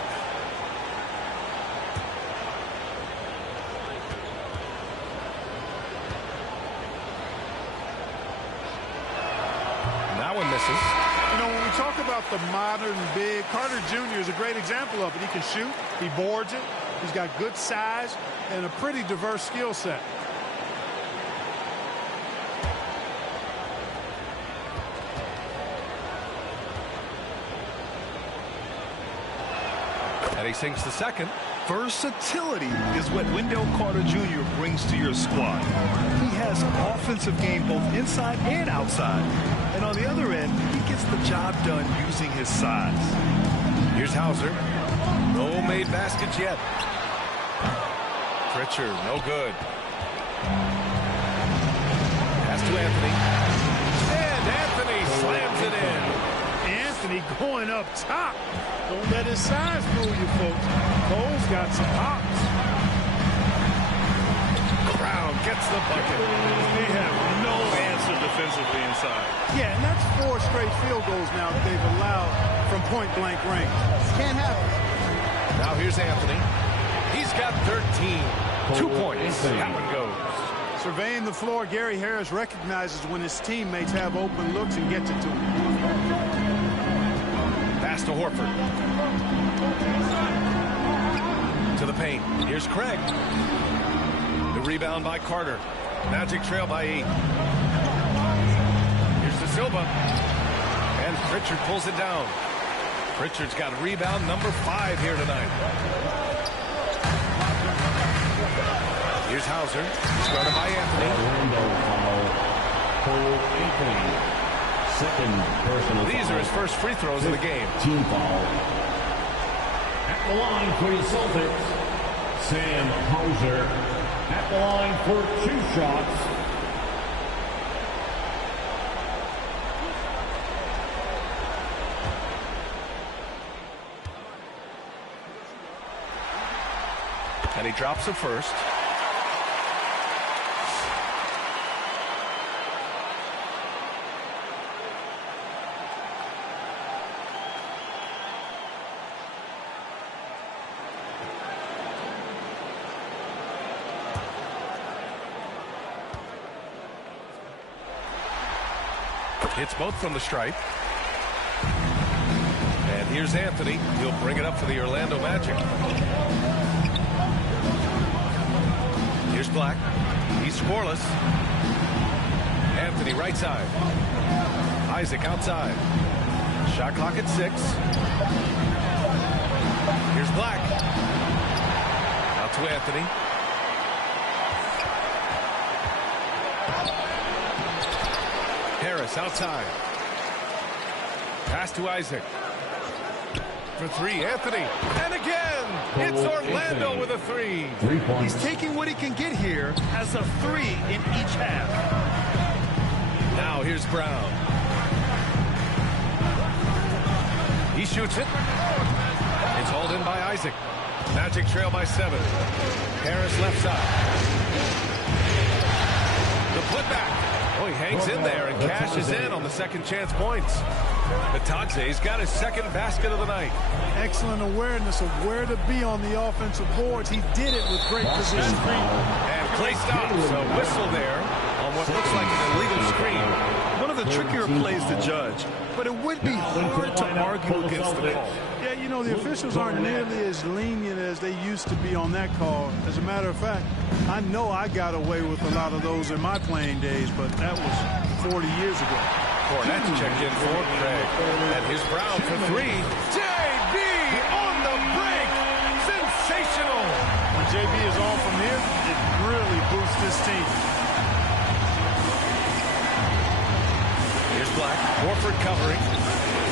That one misses. You know, when we talk about the modern big, Carter Jr. is a great example of it. He can shoot. He boards it. He's got good size and a pretty diverse skill set. And he sinks the second. Versatility is what Wendell Carter Jr. brings to your squad. He has offensive game both inside and outside. And on the other end, he gets the job done using his size. Here's Hauser. No made baskets yet. Pritchard, no good. Pass to Anthony. And Anthony slams it in. Anthony going up top. Don't let his size fool you, folks. Cole's got some hops. Brown gets the bucket. They have no answer defensively inside. Yeah, and that's 4 straight field goals now that they've allowed from point-blank range. Can't happen. Now here's Anthony. He's got 13. 2 points. That one goes. Surveying the floor, Gary Harris recognizes when his teammates have open looks and gets it to him. Pass to Horford. To the paint. Here's Craig. The rebound by Carter. Magic trail by 8. Here's De Silva. And Pritchard pulls it down. Pritchard's got rebound number 5 here tonight. Here's Hauser. Started by Anthony. These are his first free throws of the game. Team foul. At the line for the Celtics, Sam Hauser. At the line for 2 shots. And he drops it first. Hits both from the stripe. And here's Anthony. He'll bring it up for the Orlando Magic. Black. He's scoreless. Anthony right side. Isaac outside. Shot clock at 6. Here's Black. Out to Anthony. Harris outside. Pass to Isaac. For 3, Anthony. And again, it's Orlando with a 3. He's taking what he can get here as a 3 in each half. Now here's Brown. He shoots it. It's hauled in by Isaac. Magic trail by 7. Harris left side. The putback. Oh, he hangs in there and cashes in on the second chance points. Batadze's got his second basket of the night. Excellent awareness of where to be on the offensive boards. He did it with great precision. And Clay stops. A whistle there on what looks like an illegal screen. One of the trickier plays to judge, but it would be hard to argue against the call. Yeah, you know, the officials aren't nearly as lenient as they used to be on that call. As a matter of fact, I know I got away with a lot of those in my playing days, but that was 40 years ago. Cornette's checked in for Craig. And here's Brown for 3. JB on the break. Sensational. When JB is on from here, it really boosts this team. Here's Black. Horford covering.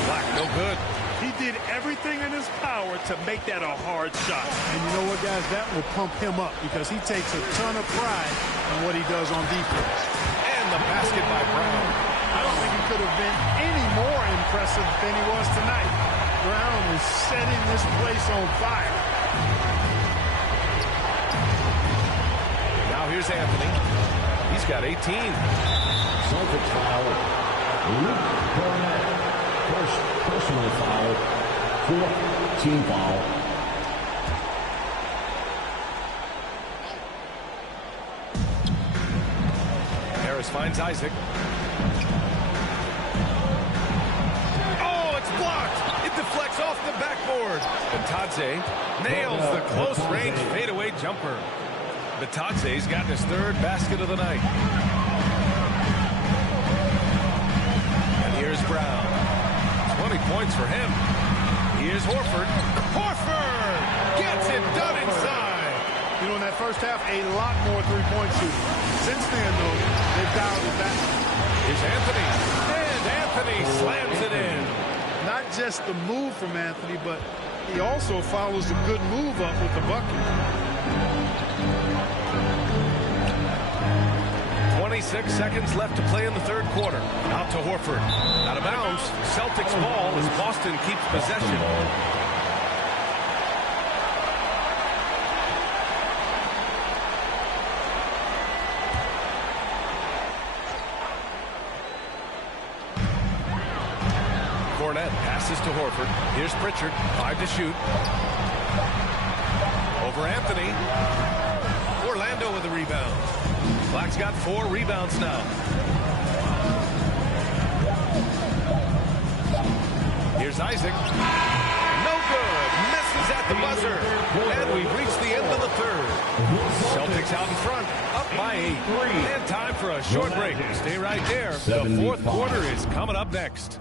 Black, no good. He did everything in his power to make that a hard shot. And you know what, guys? That will pump him up because he takes a ton of pride in what he does on defense. And the basket by Brown. I don't think he could have been any more impressive than he was tonight. Brown is setting this place on fire. Now here's Anthony. He's got 18. Celtics foul. Luke Cornette. First personal foul. 4th team foul. Harris finds Isaac. Oh, it's blocked. It deflects off the backboard. Batadze nails the close-range fadeaway jumper. Batadze's gotten his 3rd basket of the night. And here's Brown. 20 points for him. Here's Horford. Horford gets it done inside. You know, in that first half, a lot more three-point shooting. Since then, though, they've dialed it back. Here's Anthony. And Anthony slams it in. Not just the move from Anthony, but he also follows a good move up with the bucket. 26 seconds left to play in the 3rd quarter. Out to Horford. Out of bounds. Celtics ball as Boston keeps possession. Cornette passes to Horford. Here's Pritchard. 5 to shoot. Over Anthony. Orlando with the rebound. Black's got 4 rebounds now. Here's Isaac. No good. Misses at the buzzer. And we've reached the end of the 3rd. Celtics out in front. Up by 8. And time for a short break. Stay right there. The 4th quarter is coming up next.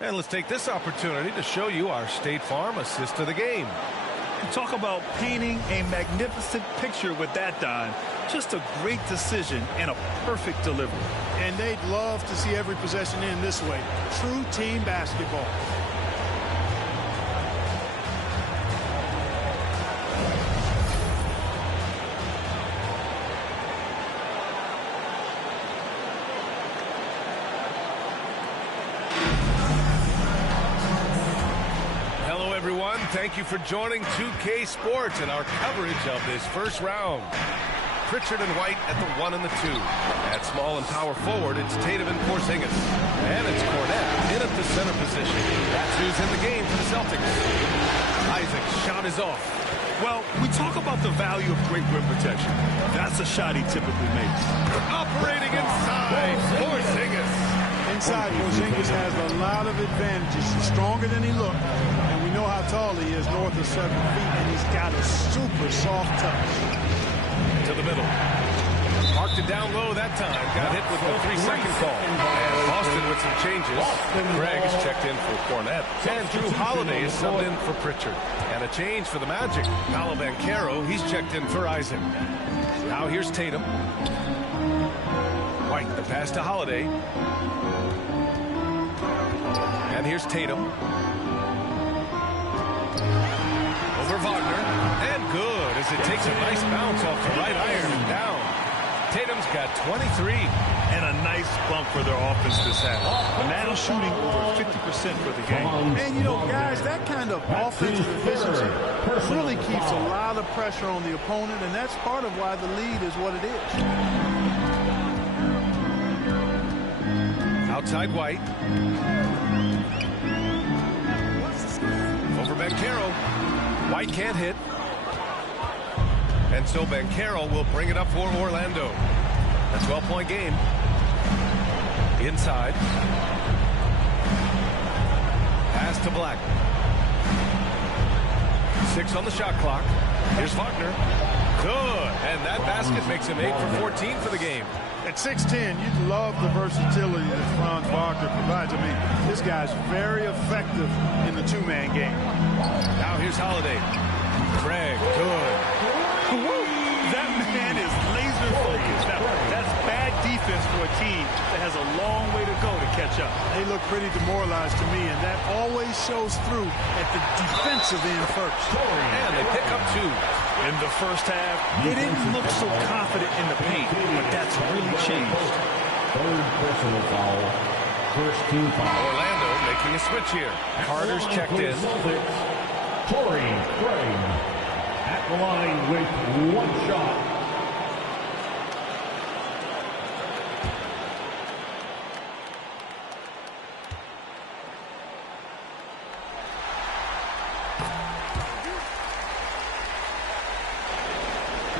And let's take this opportunity to show you our State Farm assist to the game. Talk about painting a magnificent picture with that, Don. Just a great decision and a perfect delivery. And they'd love to see every possession in this way. True team basketball. Thank you for joining 2K Sports and our coverage of this first round. Pritchard and White at the 1 and the 2. At small and power forward, it's Tatum and Porzingis. And it's Cornette in at the center position. That's who's in the game for the Celtics. Isaac's shot is off. Well, we talk about the value of great rim protection. That's a shot he typically makes. Operating inside, Porzingis. Inside, Porzingis has a lot of advantages. He's stronger than he looked, and we know how tall he is, north of 7 feet, and he's got a super soft touch. To the middle. Marked it down low that time. Got hit with a 3-second call. And Boston with some changes. Greg is checked in for Cornette. And Drew Holiday is subbed in for Pritchard. And a change for the Magic. Paolo Banchero, he's checked in for Isaac. Now here's Tatum. White, the pass to Holiday. And here's Tatum. Over Wagner. And good as it takes a nice bounce off the right iron and down. Tatum's got 23. And a nice bump for their offense this half. Now shooting over 50% for the game. And, you know, guys, that kind of offensive efficiency really keeps a lot of pressure on the opponent, and that's part of why the lead is what it is. Outside White. Over Banchero. White can't hit. And so Banchero will bring it up for Orlando. A 12-point game. Inside. Pass to Black. 6 on the shot clock. Here's Wagner. Good. And that basket makes him 8 for 14 for the game. At 6'10", you love the versatility that Franz Wagner provides. I mean, this guy's very effective in the two-man game. Now here's Holiday. Craig, good. That man is laser focused. Now, that's bad defense for a team that has a long way to go to catch up. They look pretty demoralized to me, and that always shows through at the defensive end first. And they pick up 2. In the first half, they didn't look so confident in the paint, but that's really changed. Third personal foul. First team foul. Orlando making a switch here. Carter's checked in. Torrey Craig at the line with 1 shot.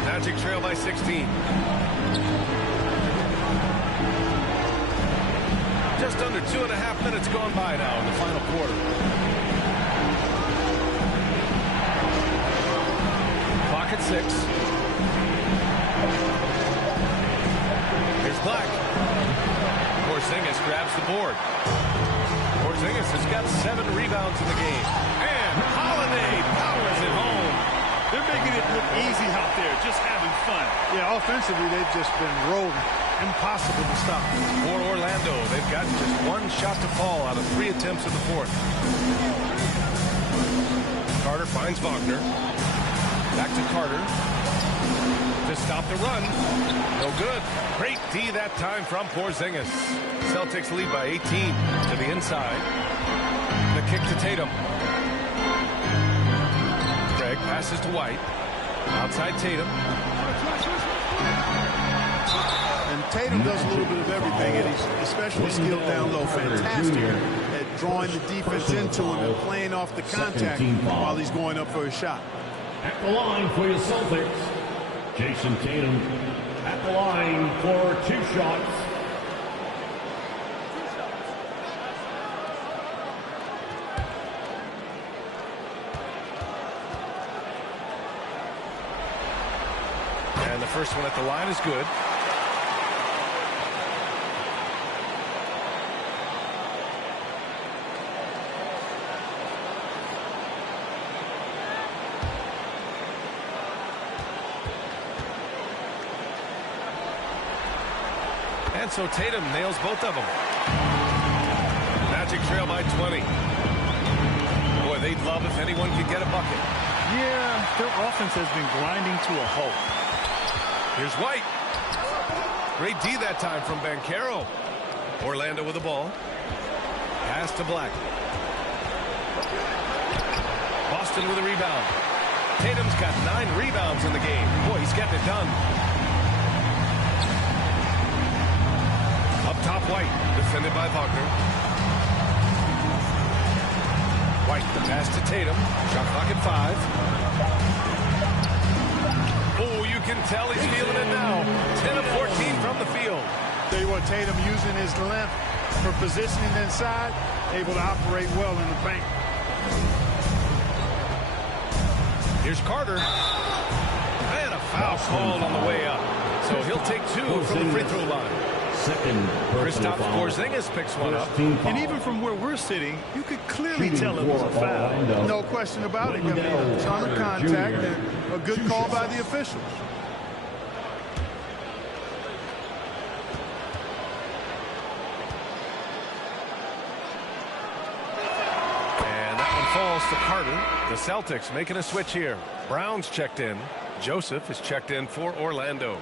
Magic trail by 16. Just under 2.5 minutes gone by now in the final quarter. Clock at 6. Here's Black. Porzingis grabs the board. Porzingis has got 7 rebounds in the game. And Holiday powers it home. They're making it look easy out there, just having fun. Yeah, offensively, they've just been rolling. Impossible to stop. For Orlando, they've got just 1 shot to fall out of 3 attempts in the 4th. Carter finds Wagner. Back to Carter. To stop the run. No good. Great D that time from Porzingis. Celtics lead by 18 to the inside. The kick to Tatum. Craig passes to White. Outside Tatum. And Tatum does a little bit of everything, and he's especially skilled down low. Fantastic at drawing the defense into him and playing off the contact while he's going up for a shot. At the line for your Celtics, Jason Tatum at the line for 2 shots. And the first one at the line is good. And so Tatum nails both of them. Magic trail by 20. Boy, they'd love if anyone could get a bucket. Yeah, their offense has been grinding to a halt. Here's White. Great D that time from Banchero. Orlando with the ball. Pass to Black. Boston with a rebound. Tatum's got 9 rebounds in the game. Boy, he's getting it done. top White, defended by Wagner. White, the pass to Tatum. Shot clock at 5. Oh, you can tell he's feeling it now. 10 of 14 from the field. Tell you what, Tatum using his length for positioning inside, able to operate well in the paint. Here's Carter. And a foul called on the way up. So he'll take 2 from the free throw line. Kristaps Porzingis picks one up. And even from where we're sitting, you could clearly tell it was a foul. No question about it. I mean, a ton of contact and a good call by the officials. And that one falls to Carter. The Celtics making a switch here. Brown's checked in. Joseph is checked in for Orlando.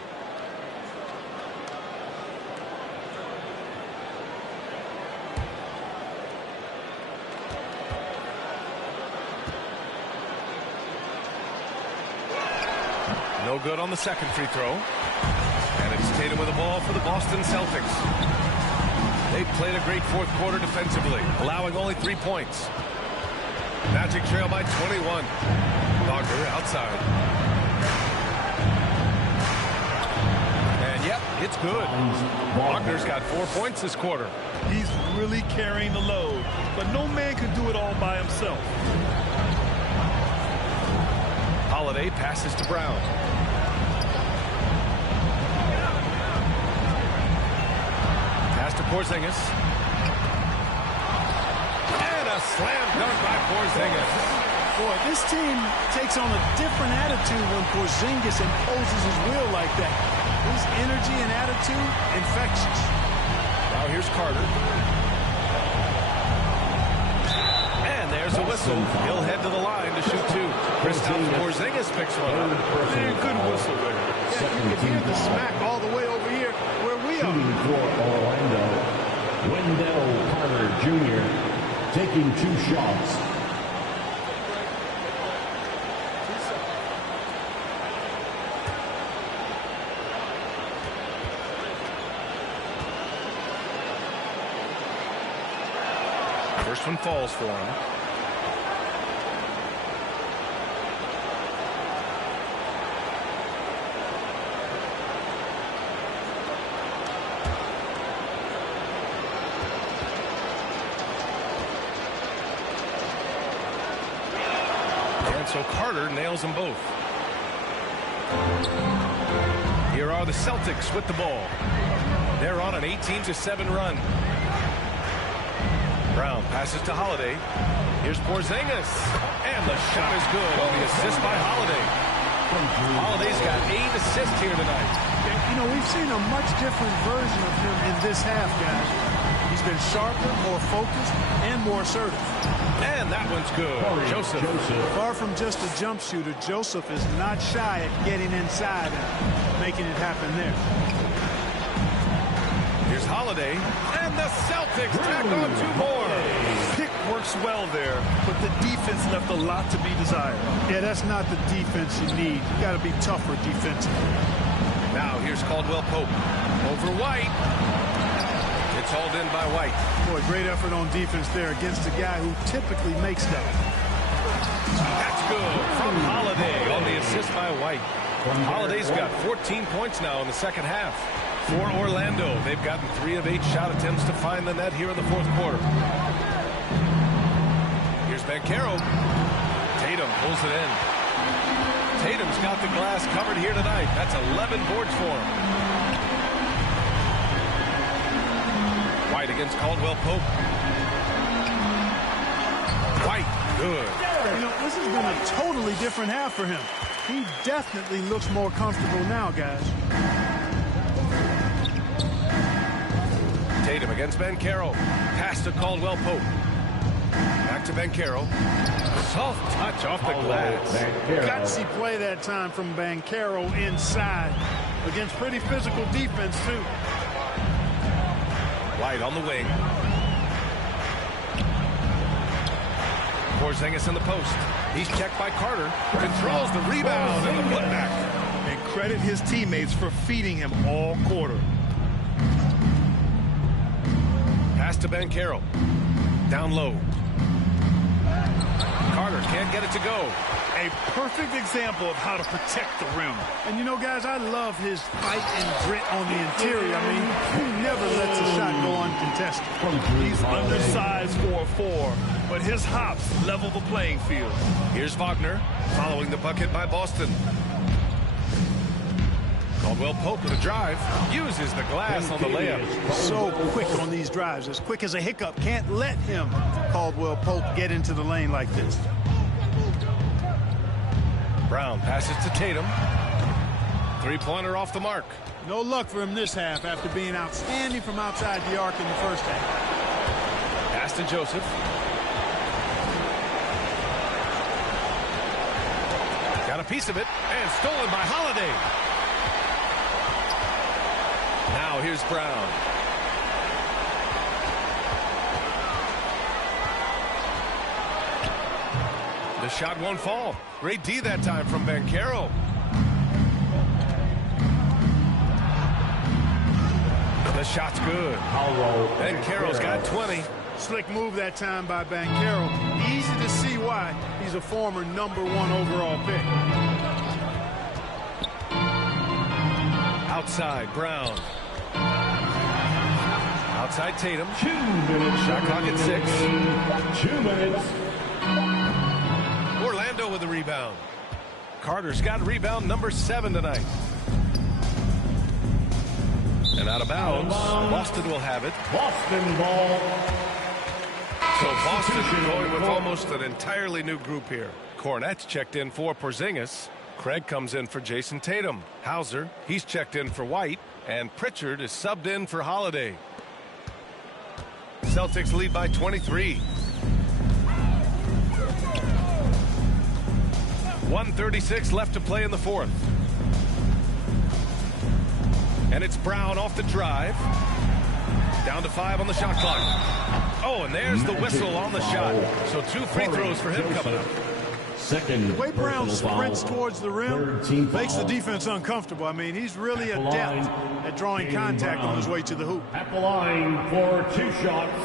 No good on the second free throw. And it's Tatum with the ball for the Boston Celtics. They played a great fourth quarter defensively, allowing only 3 points. Magic trail by 21. Wagner outside. And yep, it's good. Wagner's got 4 points this quarter. He's really carrying the load, but no man can do it all by himself. Holiday passes to Brown. Pass to Porzingis. And a slam dunk by Porzingis. Boy, this team takes on a different attitude when Porzingis imposes his will like that. His energy and attitude, infectious. Now here's Carter. And there's a whistle. He'll head to the line to shoot 2. Kristaps Porzingis picks one up. Good whistle there. Yeah, you can hear the smack all the way over here where we are. For Orlando, Wendell Carter Jr. taking 2 shots. First one falls for him. And so Carter nails them both. Here are the Celtics with the ball. They're on an 18-7 run. Brown passes to Holiday. Here's Porzingis. And the shot is good on the assist by Holiday. Holiday's got 8 assists here tonight. You know, we've seen a much different version of him in this half, guys. He's been sharper, more focused, and more assertive. And that one's good. Joseph. Far from just a jump shooter, Joseph is not shy at getting inside and making it happen there. Here's Holiday. And the Celtics tack on 2 more. Pick works well there, but the defense left a lot to be desired. Yeah, that's not the defense you need. You got to be tougher defensively. Now here's Caldwell Pope. Over White. It's hauled in by White. Boy, great effort on defense there against a guy who typically makes that. That's good from Holiday on the assist by White. Holiday's got 14 points now in the second half. For Orlando, they've gotten 3 of 8 shot attempts to find the net here in the fourth quarter. Here's Banchero. Tatum pulls it in. Tatum's got the glass covered here tonight. That's 11 boards for him. White against Caldwell Pope. White, good. You know, this has been a totally different half for him. He definitely looks more comfortable now, guys. Tatum against Banchero. Pass to Caldwell Pope. Back to Banchero. Soft touch off the glass. Gutsy play that time from Banchero inside against pretty physical defense, too. White on the wing. Porzingis in the post. He's checked by Carter. Controls the rebound and the putback. And credit his teammates for feeding him all quarter. Pass to Banchero. Down low. Carter can't get it to go. A perfect example of how to protect the rim. And you know, guys, I love his fight and grit on the interior. I mean, he never lets a shot go uncontested. He's undersized for a 4, but his hops level the playing field. Here's Wagner following the bucket by Boston. Caldwell Pope with a drive. Uses the glass on the layup. So quick on these drives. As quick as a hiccup. Can't let him, Caldwell Pope, get into the lane like this. Brown passes to Tatum. Three-pointer off the mark. No luck for him this half after being outstanding from outside the arc in the first half. Pass to Joseph. Got a piece of it and stolen by Holiday. Now here's Brown. The shot won't fall. Great D that time from Banchero. The shot's good. Banchero's got 20. Slick move that time by Banchero. Easy to see why he's a former #1 overall pick. Outside, Brown. Outside Tatum. 2 minutes. Shot clock at 6. 2 minutes. Orlando with the rebound. Carter's got rebound number 7 tonight. And out of bounds. Boston will have it. Boston ball. So Boston going with almost an entirely new group here. Cornette's checked in for Porzingis. Craig comes in for Jason Tatum. Hauser, he's checked in for White. And Pritchard is subbed in for Holiday. Celtics lead by 23. 1:36 left to play in the fourth. And it's Brown off the drive. Down to 5 on the shot clock. Oh, and there's the whistle on the shot. So 2 free throws for him coming up. The way Brown sprints towards the rim makes the defense uncomfortable. I mean, he's really adept at drawing contact on his way to the hoop. At the line for 2 shots.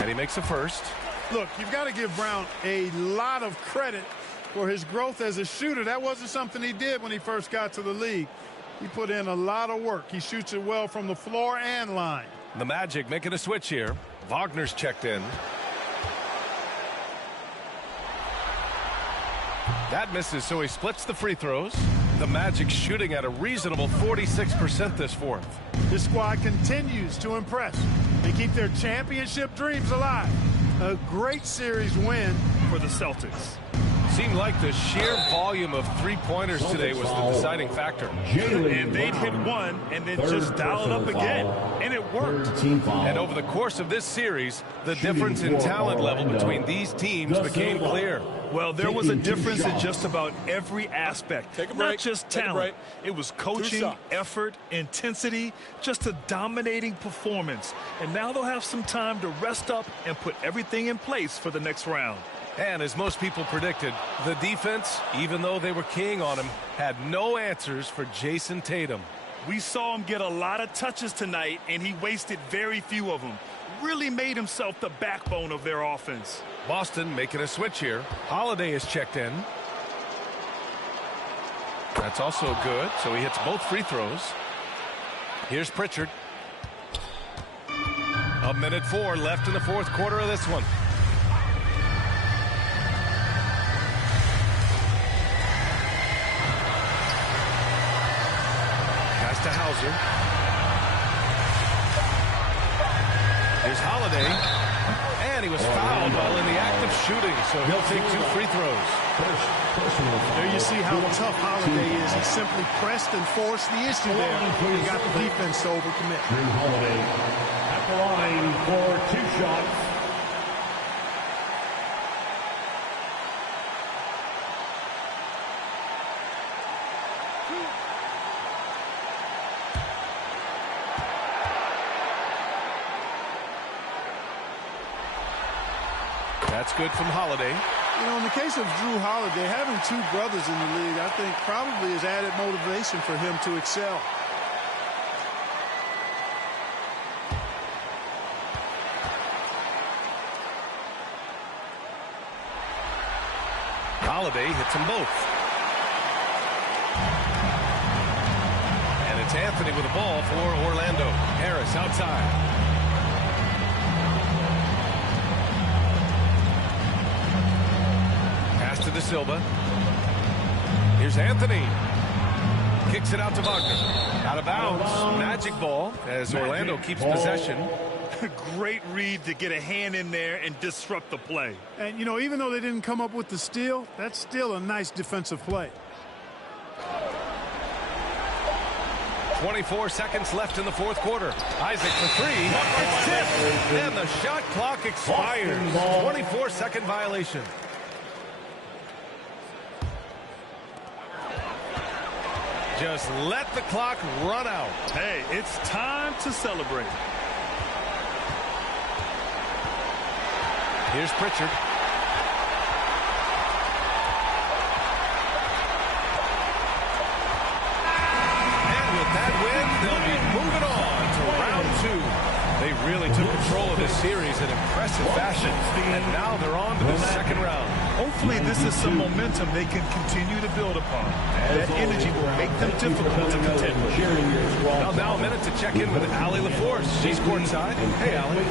And he makes a first. Look, you've got to give Brown a lot of credit for his growth as a shooter. That wasn't something he did when he first got to the league. He put in a lot of work. He shoots it well from the floor and line. The Magic making a switch here. Wagner's checked in. That misses, so he splits the free throws. The Magic shooting at a reasonable 46% this fourth. This squad continues to impress. They keep their championship dreams alive. A great series win for the Celtics. Seemed like the sheer volume of three-pointers today was the deciding factor. And they'd hit one and then just dial it up again. And it worked. And over the course of this series, the difference in talent level between these teams became clear. Well, there was a difference in just about every aspect. Not just talent. It was coaching, effort, intensity, just a dominating performance. And now they'll have some time to rest up and put everything in place for the next round. And as most people predicted, the defense, even though they were keying on him, had no answers for Jason Tatum. We saw him get a lot of touches tonight, and he wasted very few of them. Really made himself the backbone of their offense. Boston making a switch here. Holiday is checked in. That's also good, so he hits both free throws. Here's Pritchard. 1:04 left in the fourth quarter of this one. Pass to Hauser. Here's Holiday. And he was fouled while in the act of shooting, so he'll take 2 free throws. There you see how tough Holiday is. He simply pressed and forced the issue there. He got the defense to overcommit. Holiday at the line for 2 shots. That's good from Holiday. You know, in the case of Drew Holiday, having two brothers in the league, I think probably is added motivation for him to excel. Holiday hits them both. And it's Anthony with the ball for Orlando. Harris outside. Pass to De Silva. Here's Anthony. Kicks it out to Wagner. Out of bounds. Magic ball as Orlando keeps possession. Great read to get a hand in there and disrupt the play. And, you know, even though they didn't come up with the steal, that's still a nice defensive play. 24 seconds left in the fourth quarter. Isaac for three. It's tipped. And the shot clock expires. 24-second violation. Just let the clock run out. Hey, it's time to celebrate. Here's Pritchard. And with that win, they'll be moving on to round two. They really took control of this series in impressive fashion, and now they're on to the second round. Hopefully this is some momentum they can continue to build upon. That energy will make them difficult to contend with. Well, now a minute to check in with Allie LaForce. She's courtside. Hey, Allie.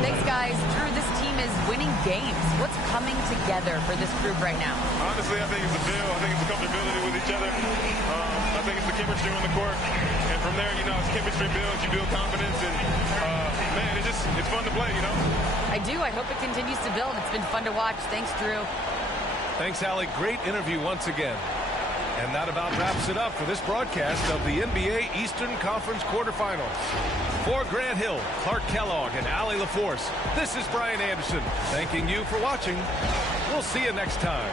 Thanks, guys. Drew, this team is winning games. What's coming together for this group right now? Honestly, I think it's the feel. I think it's the comfortability with each other. I think it's the chemistry on the court. And from there, you know, as chemistry builds, you build confidence. And, man, it's fun to play, you know? I do. I hope it continues to build. It's been fun to watch. Thanks, Drew. Thanks, Allie. Great interview once again. And that about wraps it up for this broadcast of the NBA Eastern Conference quarterfinals. For Grant Hill, Clark Kellogg, and Allie LaForce, this is Brian Anderson thanking you for watching. We'll see you next time.